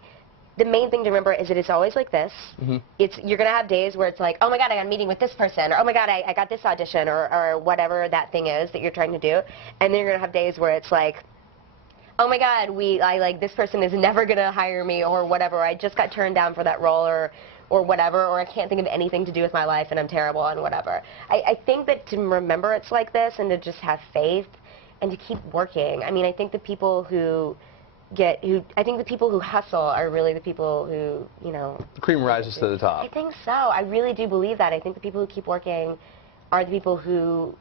the main thing to remember is that it's always like this. You're going to have days where it's like, oh my God, I got a meeting with this person, or oh my God, I got this audition, or whatever that thing is that you're trying to do. And then you're going to have days where it's like, oh my God, this person is never going to hire me, or whatever. I just got turned down for that role, or whatever, or I can't think of anything to do with my life and I'm terrible and whatever. I think that to remember it's like this and to just have faith and to keep working. I mean, I think the people who hustle are really the people who, you know... The cream rises to the top. I think so. I really do believe that. I think the people who keep working are the people who,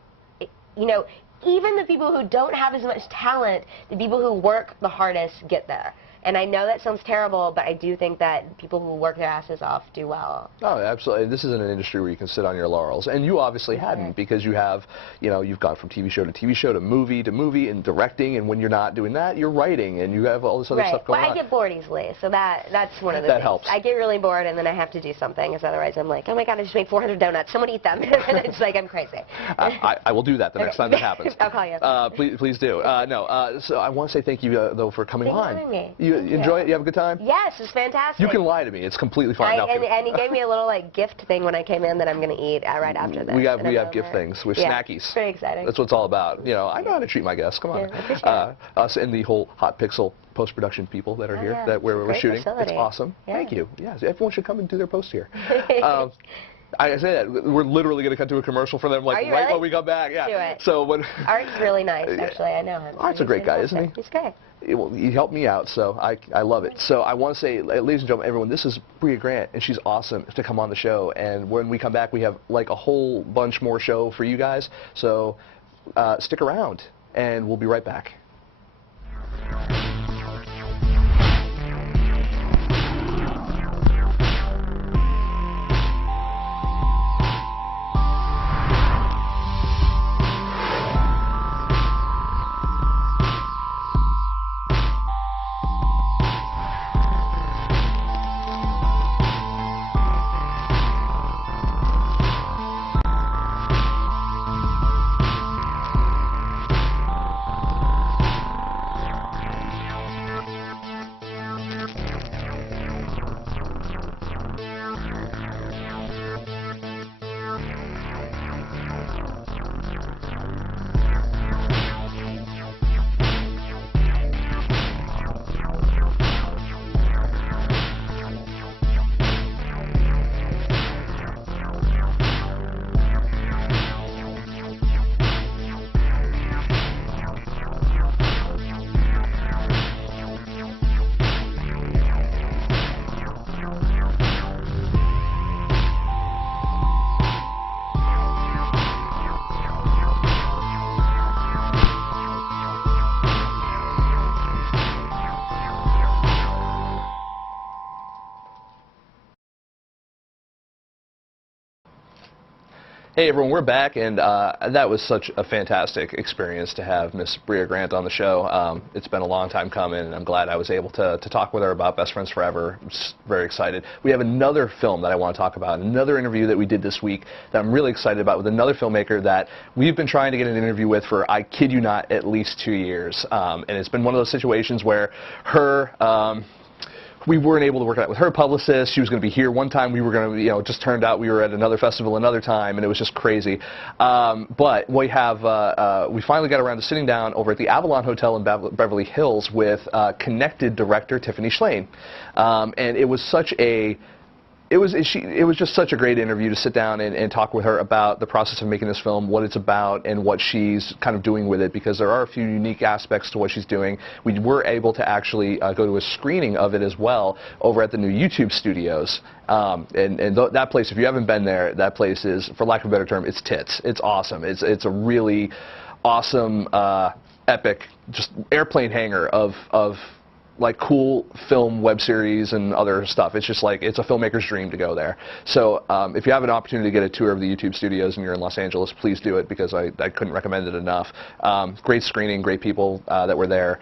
you know, even the people who don't have as much talent, the people who work the hardest get there. And I know that sounds terrible, but I do think that people who work their asses off do well. Oh, absolutely. This isn't an industry where you can sit on your laurels. And you obviously hadn't, because you have, you know, you've gone from TV show to movie and directing, and when you're not doing that, you're writing, and you have all this other stuff going on. Well, I get bored easily, so that's one of the things. That helps. I get really bored, and then I have to do something, because otherwise I'm like, oh my God, I just made 400 donuts. Someone eat them. And it's like, I'm crazy. I will do that the next time that happens. I'll call you. Please do. So I want to say thank you, though, for coming on. Thanks for having me. You enjoy it? You have a good time? Yes, it's fantastic. You can lie to me. It's completely fine. And he gave me a little like gift thing when I came in that I'm going to eat right after this. We have gift things with snackies. Very exciting. That's what it's all about. You know, I know how to treat my guests. Come on. Yeah, I appreciate it. Us and the whole Hot Pixel post-production people that are here, where we're shooting. Facility. It's awesome. Yeah. Thank you. Yes, everyone should come and do their post here. I say that we're literally going to cut to a commercial for them, like right when we come back. Yeah. Do it. So when Art's really nice, actually. I know him. Art's a great guy, isn't he? He's great. He helped me out, so I love it. So I want to say, ladies and gentlemen, everyone, this is Brea Grant, and she's awesome to come on the show. And when we come back, we have like a whole bunch more show for you guys. So stick around, and we'll be right back. Hey everyone, we're back, and that was such a fantastic experience to have Miss Brea Grant on the show. It's been a long time coming, and I'm glad I was able to talk with her about Best Friends Forever. I'm just very excited. We have another film that I want to talk about, another interview that we did this week that I'm really excited about with another filmmaker that we've been trying to get an interview with for, I kid you not, at least 2 years. And it's been one of those situations where we weren't able to work it out with her publicist. She was going to be here one time. We were going to, it just turned out we were at another festival another time, and it was just crazy. But we finally got around to sitting down over at the Avalon Hotel in Beverly Hills with Connected director Tiffany Shlain. And it was such a... It was just such a great interview to sit down and talk with her about the process of making this film, what it's about, and what she's kind of doing with it, because there are a few unique aspects to what she's doing. We were able to actually go to a screening of it as well over at the new YouTube studios. That place, if you haven't been there, that place is, for lack of a better term, it's tits. It's awesome. It's a really awesome, epic, just airplane hangar of like cool film, web series, and other stuff. It's just like, it's a filmmaker's dream to go there. So if you have an opportunity to get a tour of the YouTube studios and you're in Los Angeles, please do it, because I couldn't recommend it enough. Great screening, great people that were there.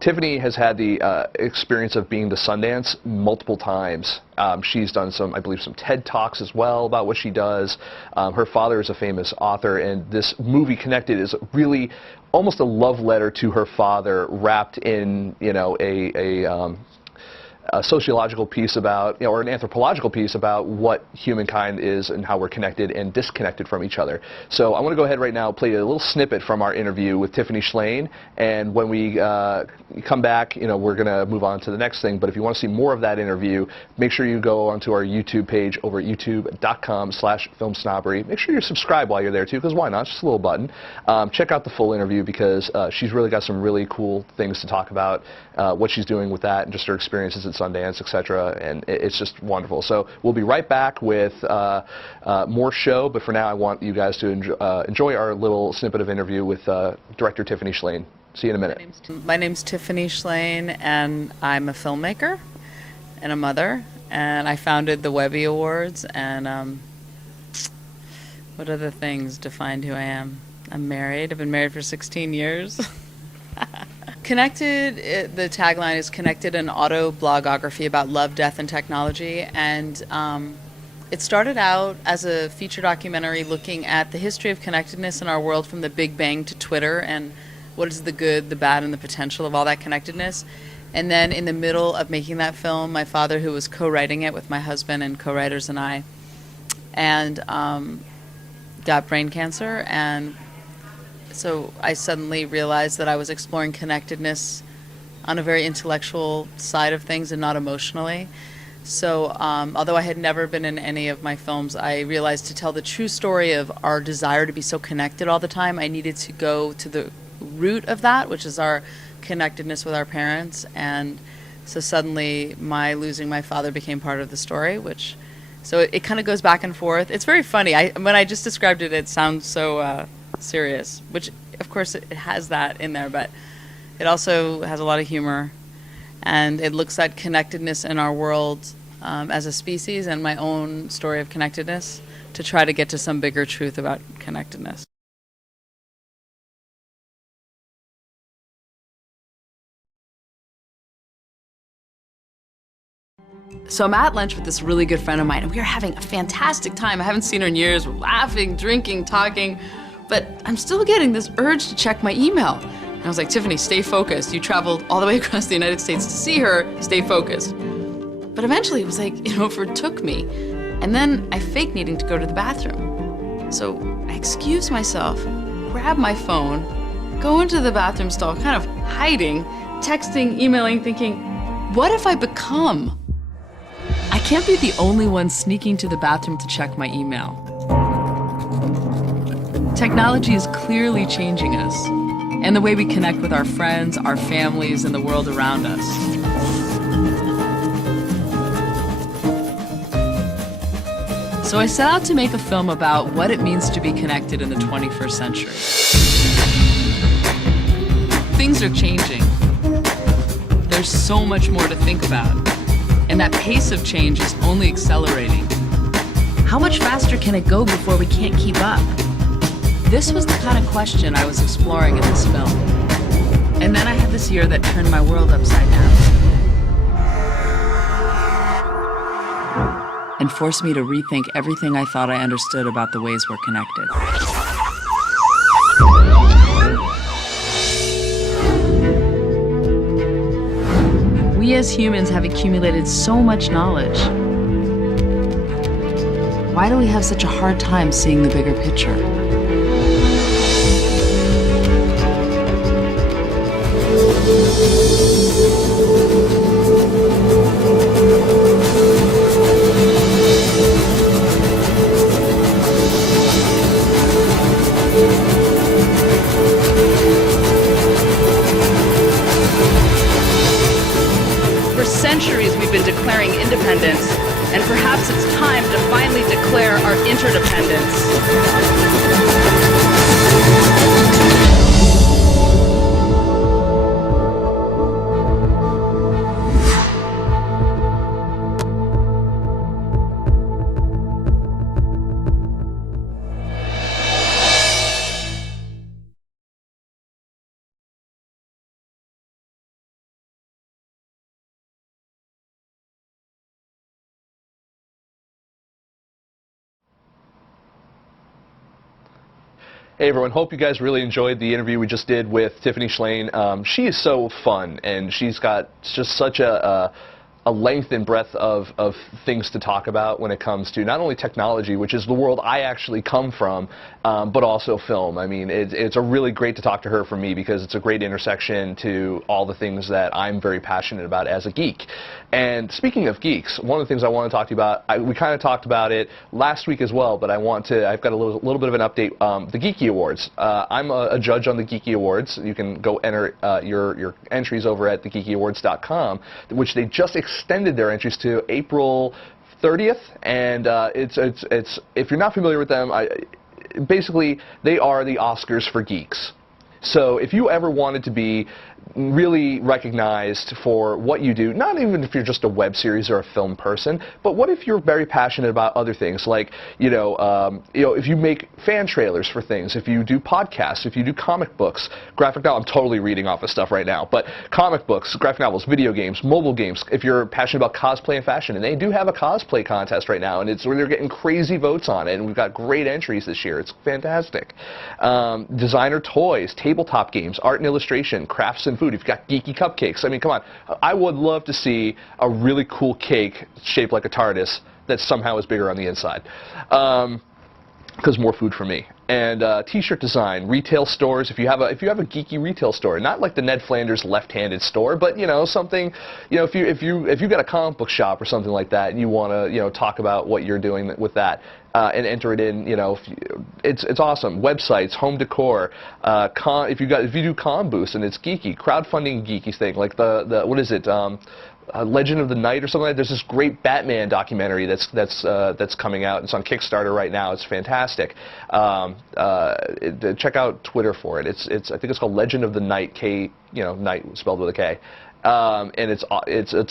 Tiffany has had the experience of being to Sundance multiple times. She's done some, I believe, some TED Talks as well about what she does. Her father is a famous author, and this movie, Connected, is really almost a love letter to her father, wrapped in, you know, a sociological piece about, you know, or an anthropological piece about what humankind is and how we're connected and disconnected from each other. So I want to go ahead right now, play a little snippet from our interview with Tiffany Shlain, and when we come back, you know, we're going to move on to the next thing. But if you want to see more of that interview, make sure you go onto our YouTube page over at youtube.com/FilmSnobbery. Make sure you're subscribed while you're there too, because why not? It's just a little button. Check out the full interview, because she's really got some really cool things to talk about, what she's doing with that and just her experiences at Sundance, etc., and it's just wonderful. So we'll be right back with more show, but for now I want you guys to enjoy our little snippet of interview with director Tiffany Shlain. See you in a minute. My name's Tiffany Shlain, and I'm a filmmaker and a mother, and I founded the Webby Awards, and what other things defined who I am? I'm married. I've been married for 16 years. Connected, the tagline is Connected, an autoblogography about love, death, and technology. And it started out as a feature documentary looking at the history of connectedness in our world from the Big Bang to Twitter, and what is the good, the bad, and the potential of all that connectedness. And then in the middle of making that film, my father, who was co-writing it with my husband and co-writers and I, and got brain cancer, and so I suddenly realized that I was exploring connectedness on a very intellectual side of things and not emotionally. So although I had never been in any of my films, I realized to tell the true story of our desire to be so connected all the time, I needed to go to the root of that, which is our connectedness with our parents. And so suddenly my losing my father became part of the story, which, so it kind of goes back and forth. It's very funny. When I just described it, it sounds so serious, which of course it has that in there, but it also has a lot of humor, and it looks at connectedness in our world as a species and my own story of connectedness to try to get to some bigger truth about connectedness. So I'm at lunch with this really good friend of mine, and we are having a fantastic time. I haven't seen her in years. We're laughing, drinking, talking. But I'm still getting this urge to check my email. And I was like, Tiffany, stay focused. You traveled all the way across the United States to see her. Stay focused. But eventually it was like, it overtook me. And then I faked needing to go to the bathroom. So I excused myself, grab my phone, go into the bathroom stall, kind of hiding, texting, emailing, thinking, what if I become? I can't be the only one sneaking to the bathroom to check my email. Technology is clearly changing us, and the way we connect with our friends, our families, and the world around us. So I set out to make a film about what it means to be connected in the 21st century. Things are changing. There's so much more to think about, and that pace of change is only accelerating. How much faster can it go before we can't keep up? This was the kind of question I was exploring in this film. And then I had this year that turned my world upside down and forced me to rethink everything I thought I understood about the ways we're connected. We as humans have accumulated so much knowledge. Why do we have such a hard time seeing the bigger picture? For centuries, we've been declaring independence, and perhaps it's time to finally declare our interdependence. Hey everyone, hope you guys really enjoyed the interview we just did with Tiffany Shlain. She is so fun, and she's got just such a length and breadth of things to talk about when it comes to not only technology, which is the world I actually come from, but also film. I mean, it's a really great to talk to her for me because it's a great intersection to all the things that I'm very passionate about as a geek. And speaking of geeks, one of the things I want to talk to you about, we kind of talked about it last week as well, but I've got a little bit of an update. The Geeky Awards. I'm a judge on the Geeky Awards. You can go enter your entries over at thegeekyawards.com, which they just extended their entries to April 30th, and it's if you're not familiar with them, basically they are the Oscars for geeks. So if you ever wanted to be really recognized for what you do, not even if you're just a web series or a film person, but what if you're very passionate about other things, like if you make fan trailers for things, if you do podcasts, if you do comic books, graphic novel. I'm totally reading off of stuff right now, but comic books, graphic novels, video games, mobile games. If you're passionate about cosplay and fashion, and they do have a cosplay contest right now, and it's where they're getting crazy votes on it, and we've got great entries this year. It's fantastic. Designer toys, tabletop games, art and illustration, crafts and food. You've got geeky cupcakes. I mean, come on. I would love to see a really cool cake shaped like a TARDIS that somehow is bigger on the inside. Because more food for me. And T-shirt design, retail stores. If you have a geeky retail store, not like the Ned Flanders left-handed store, but something. If you got a comic book shop or something like that, and you want to talk about what you're doing with that. And enter it in, it's awesome. Websites, home decor, if you do con booths and it's geeky, crowdfunding geeky thing, like the what is it, Legend of the Night or something like that. There's this great Batman documentary that's coming out. It's on Kickstarter right now. It's fantastic. Check out Twitter for it. I think it's called Legend of the Night, Night spelled with a K. And it's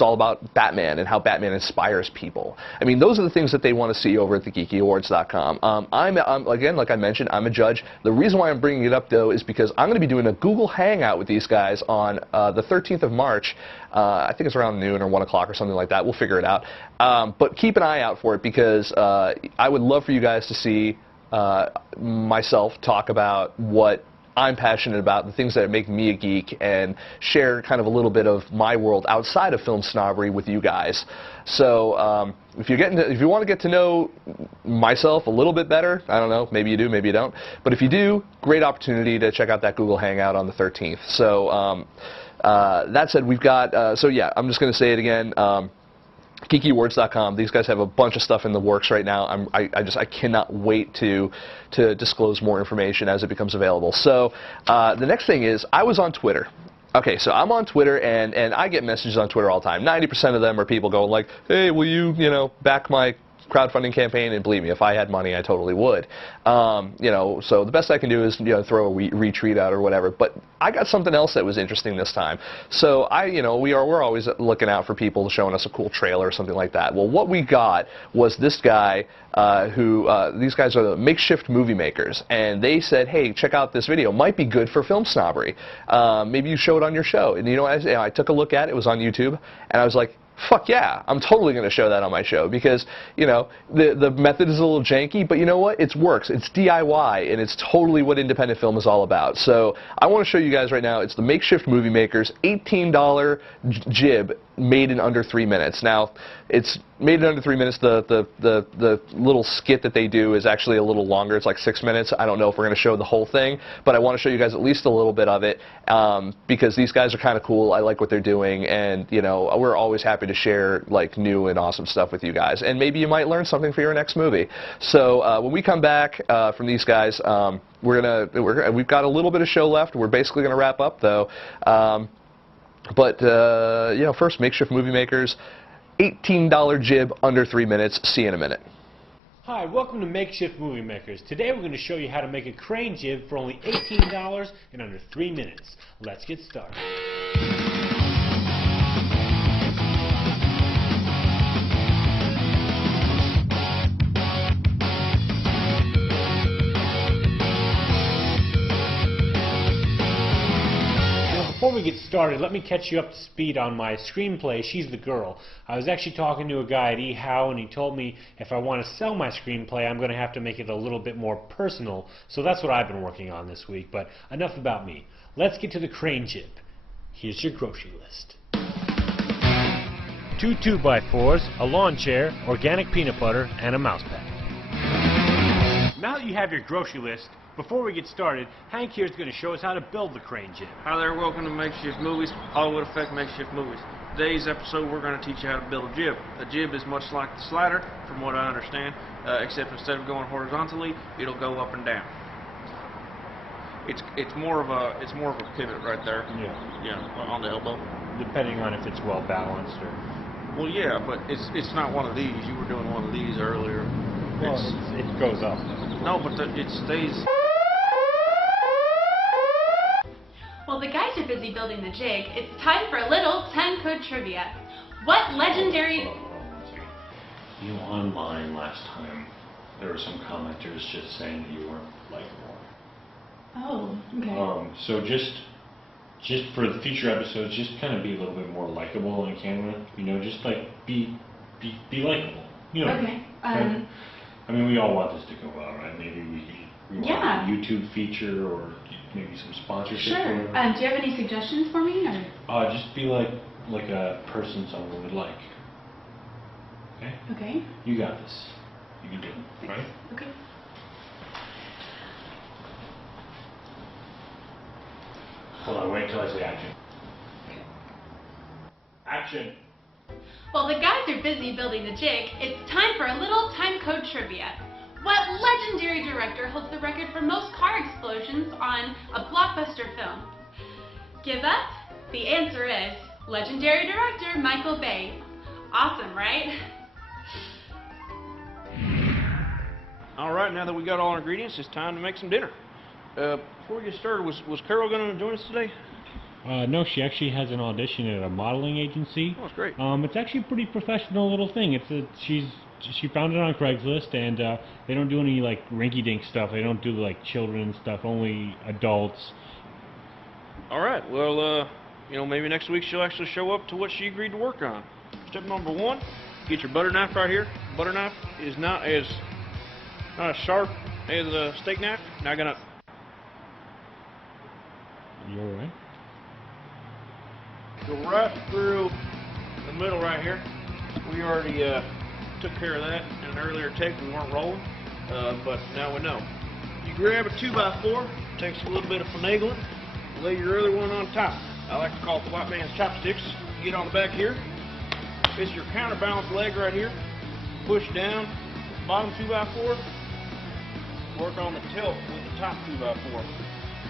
all about Batman and how Batman inspires people. I mean, those are the things that they want to see over at thegeekyawards.com. I'm again, like I mentioned, I'm a judge. The reason why I'm bringing it up, though, is because I'm going to be doing a Google Hangout with these guys on the 13th of March. I think it's around noon or 1 o'clock or something like that. We'll figure it out. But keep an eye out for it because I would love for you guys to see myself talk about what I'm passionate about, the things that make me a geek, and share kind of a little bit of my world outside of film snobbery with you guys. So if you want to get to know myself a little bit better, I don't know, maybe you do, maybe you don't, but if you do, great opportunity to check out that Google Hangout on the 13th. So that said, we've got, so yeah, I'm just going to say it again. GeekyAwards.com. These guys have a bunch of stuff in the works right now. I cannot wait to disclose more information as it becomes available. So the next thing is, I was on Twitter. Okay, so I'm on Twitter, and I get messages on Twitter all the time. 90% of them are people going like, hey, will you, back my crowdfunding campaign? And believe me, if I had money, I totally would. So the best I can do is throw a retweet out or whatever. But I got something else that was interesting this time. So we're always looking out for people showing us a cool trailer or something like that. Well, what we got was this guy these guys are the Makeshift Movie Makers, and they said, hey, check out this video. Might be good for film snobbery. Maybe you show it on your show. And I took a look at it. It was on YouTube, and I was like, fuck yeah, I'm totally going to show that on my show because, the method is a little janky, but you know what? It works. It's DIY, and it's totally what independent film is all about. So I want to show you guys right now. It's the Makeshift Movie Makers $18 jib made in under 3 minutes. Now, it's made in under 3 minutes. The little skit that they do is actually a little longer. It's like 6 minutes. I don't know if we're going to show the whole thing, but I want to show you guys at least a little bit of it because these guys are kind of cool. I like what they're doing, and we're always happy to share like new and awesome stuff with you guys. And maybe you might learn something for your next movie. So when we come back from these guys, we've got a little bit of show left. We're basically going to wrap up though. But first, Makeshift Movie Makers, $18 jib, under 3 minutes. See you in a minute. Hi, welcome to Makeshift Movie Makers. Today we're going to show you how to make a crane jib for only $18 in under 3 minutes. Let's get started. before we get started, let me catch you up to speed on my screenplay, She's the Girl. I was actually talking to a guy at eHow, and he told me if I want to sell my screenplay, I'm going to have to make it a little bit more personal. So that's what I've been working on this week. But enough about me. Let's get to the crane jib. Here's your grocery list. 2 2x4s, a lawn chair, organic peanut butter, and a mouse pad. Now that you have your grocery list, before we get started, Hank here is going to show us how to build the crane jib. Hi there, welcome to Makeshift Movies, Hollywood Effect Makeshift Movies. Today's episode we're going to teach you how to build a jib. A jib is much like the slider, from what I understand, except instead of going horizontally, it'll go up and down. It's more of a pivot right there. Yeah, on the elbow. Depending on if it's well balanced or. Well, yeah, but it's not one of these. You were doing one of these earlier. Well, it goes up. No, but it stays. While the guys are busy building the jig, it's time for a little 10-code trivia. What legendary... You know, online last time, there were some commenters just saying that you weren't likable. Oh, okay. So just for the future episodes, just kind of be a little bit more likable on camera. You know, just like be likable. You know. Okay. Right? I mean, we all want this to go well, right? Maybe we want a YouTube feature or maybe some sponsorship. Sure. Do you have any suggestions for me? Or? Just be like a person someone would like. Okay. Okay. You got this. You can do it, right? Okay. Hold on, wait till I say action. Action! While the guys are busy building the jig, it's time for a little time code trivia. What legendary director holds the record for most car explosions on a blockbuster film? Give up? The answer is legendary director Michael Bay. Awesome, right? Alright, now that we got all our ingredients, it's time to make some dinner. Before we get started, was Carol going to join us today? No, she actually has an audition at a modeling agency. Oh, that's great. It's actually a pretty professional little thing. She found it on Craigslist, and they don't do any like rinky-dink stuff. They don't do like children's stuff, only adults. All right. Well, maybe next week she'll actually show up to what she agreed to work on. Step number 1: get your butter knife right here. Butter knife is not as sharp as a steak knife. Now gonna. You all right? Go right through the middle right here. We already took care of that in an earlier take. We weren't rolling, but now we know. You grab a 2x4, takes a little bit of finagling, lay your other one on top. I like to call it the white man's chopsticks. Get on the back here. This is your counterbalance leg right here. Push down, bottom 2x4. Work on the tilt with the top 2x4.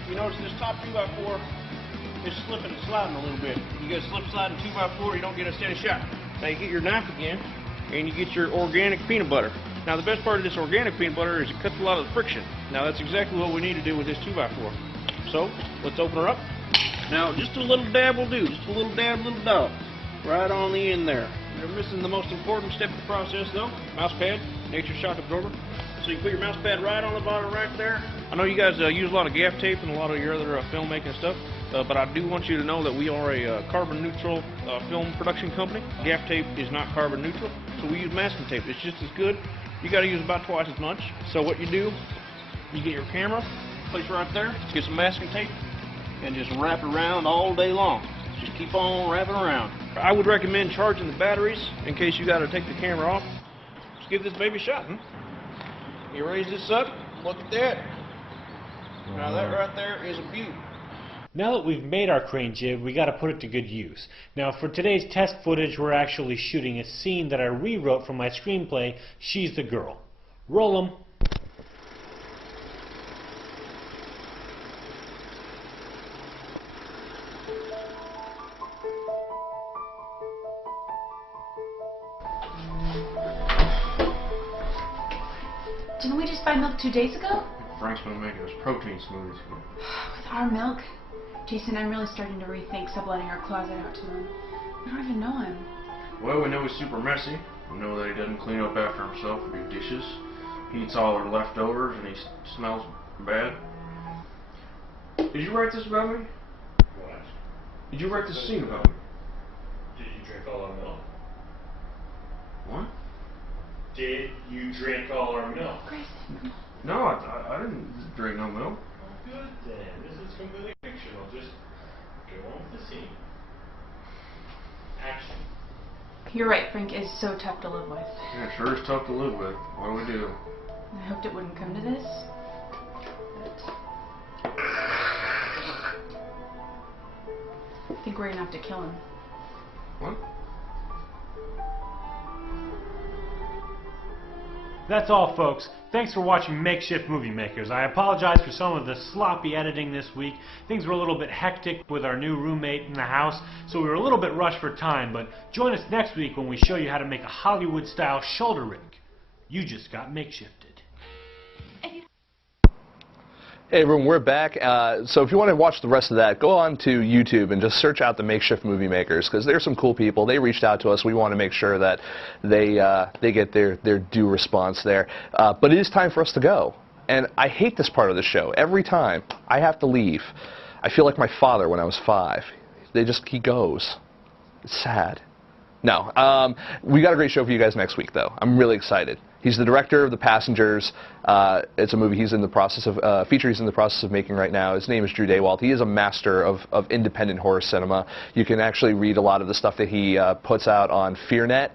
You notice this top 2x4 is slipping and sliding a little bit. You get a slip sliding 2x4, you don't get a steady shot. Now you get your knife again, and you get your organic peanut butter. Now the best part of this organic peanut butter is it cuts a lot of the friction. Now that's exactly what we need to do with this 2x4. So, let's open her up. Now just a little dab will do, just a little dab, little dab. Right on the end there. You're missing the most important step of the process though, mouse pad, nature's shock absorber. So you put your mouse pad right on the bottom right there. I know you guys use a lot of gaff tape and a lot of your other filmmaking stuff, but I do want you to know that we are a carbon neutral film production company. Gaff tape is not carbon neutral, so we use masking tape. It's just as good. You got to use about twice as much. So what you do, you get your camera, place right there, get some masking tape, and just wrap it around all day long. Just keep on wrapping around. I would recommend charging the batteries in case you got to take the camera off. Just give this baby a shot. You raise this up, look at that. Now that right there is a beauty. Now that we've made our crane jib, we got to put it to good use. Now for today's test footage, we're actually shooting a scene that I rewrote from my screenplay, She's the Girl. Roll 'em. Didn't we just buy milk 2 days ago? Frank's gonna make us protein smoothies. With our milk? Jason, I'm really starting to rethink subletting our closet out to him. I don't even know him. Well, we know he's super messy. We know that he doesn't clean up after himself or do dishes. He eats all our leftovers and he smells bad. Did you write this about me? What? Did you write this scene about me? Did you drink all our milk? What? Did you drink all our milk? No, I didn't drink no milk. Oh, good then. This is completely fictional. Just go on with the scene. Action. You're right, Frank is so tough to live with. Yeah, sure is tough to live with. What do we do? I hoped it wouldn't come to this. But I think we're gonna have to kill him. What? That's all, folks. Thanks for watching Makeshift Movie Makers. I apologize for some of the sloppy editing this week. Things were a little bit hectic with our new roommate in the house, so we were a little bit rushed for time, but join us next week when we show you how to make a Hollywood-style shoulder rig. You just got makeshifted. Hey everyone, we're back. So if you want to watch the rest of that, go on to YouTube and just search out the Makeshift Movie Makers, because there's some cool people. They reached out to us. We want to make sure that they get their due response there. But it is time for us to go. And I hate this part of the show. Every time I have to leave, I feel like my father when I was 5. He goes. It's sad. No. We got a great show for you guys next week, though. I'm really excited. He's the director of The Passengers. It's a movie he's in the process of, feature he's in the process of making right now. His name is Drew Daywalt. He is a master of independent horror cinema. You can actually read a lot of the stuff that he puts out on FearNet.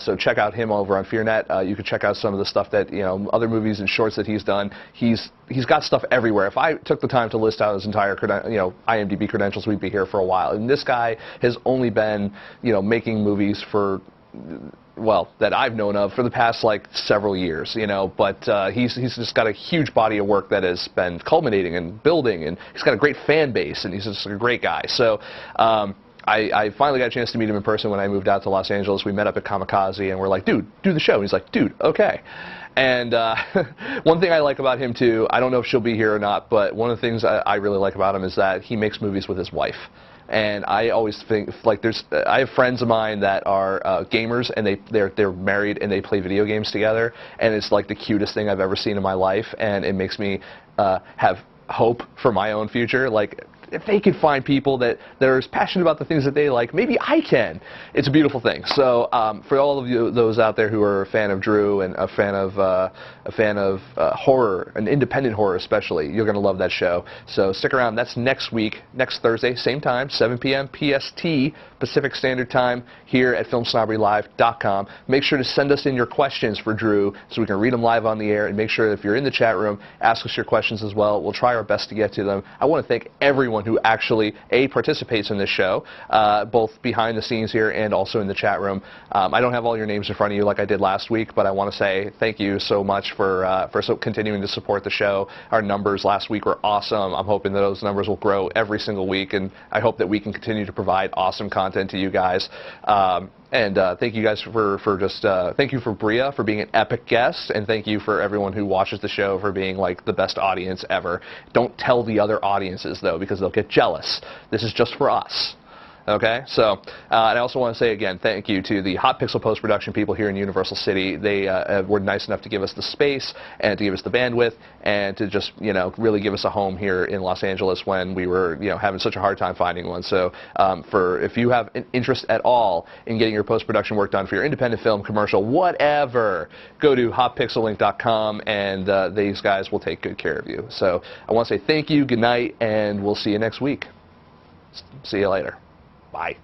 So check out him over on FearNet. You can check out some of the stuff that, other movies and shorts that he's done. He's got stuff everywhere. If I took the time to list out his entire, IMDb credentials, we'd be here for a while. And this guy has only been, making movies for, well, that I've known of for the past several years, but he's just got a huge body of work that has been culminating and building, and he's got a great fan base, and he's just a great guy. So I finally got a chance to meet him in person when I moved out to Los Angeles. We met up at Kamikaze, and we're like, dude, do the show. And he's like, dude, okay. And one thing I like about him, too, I don't know if she'll be here or not, but one of the things I really like about him is that he makes movies with his wife. And I always think, I have friends of mine that are gamers, and they're married, and they play video games together, and it's like the cutest thing I've ever seen in my life, and it makes me have hope for my own future. If they can find people that are as passionate about the things that they like, maybe I can. It's a beautiful thing. So for all of you, those out there who are a fan of Drew and a fan of horror, and independent horror especially, you're going to love that show. So stick around. That's next week, next Thursday, same time, 7 p.m. PST, Pacific Standard Time, here at FilmSnobberyLive.com. Make sure to send us in your questions for Drew so we can read them live on the air, and make sure that if you're in the chat room, ask us your questions as well. We'll try our best to get to them. I want to thank everyone who actually participates in this show, both behind the scenes here and also in the chat room. I don't have all your names in front of you like I did last week, but I want to say thank you so much for continuing to support the show. Our numbers last week were awesome. I'm hoping that those numbers will grow every single week, and I hope that we can continue to provide awesome content to you guys. And thank you guys thank you for Brea for being an epic guest, and thank you for everyone who watches the show for being the best audience ever. Don't tell the other audiences though, because they'll get jealous. This is just for us. Okay, so and I also want to say again, thank you to the Hot Pixel post-production people here in Universal City. They were nice enough to give us the space and to give us the bandwidth and to just really give us a home here in Los Angeles when we were having such a hard time finding one. So if you have an interest at all in getting your post-production work done for your independent film, commercial, whatever, go to hotpixellink.com, and these guys will take good care of you. So I want to say thank you, good night, and we'll see you next week. See you later. Bye.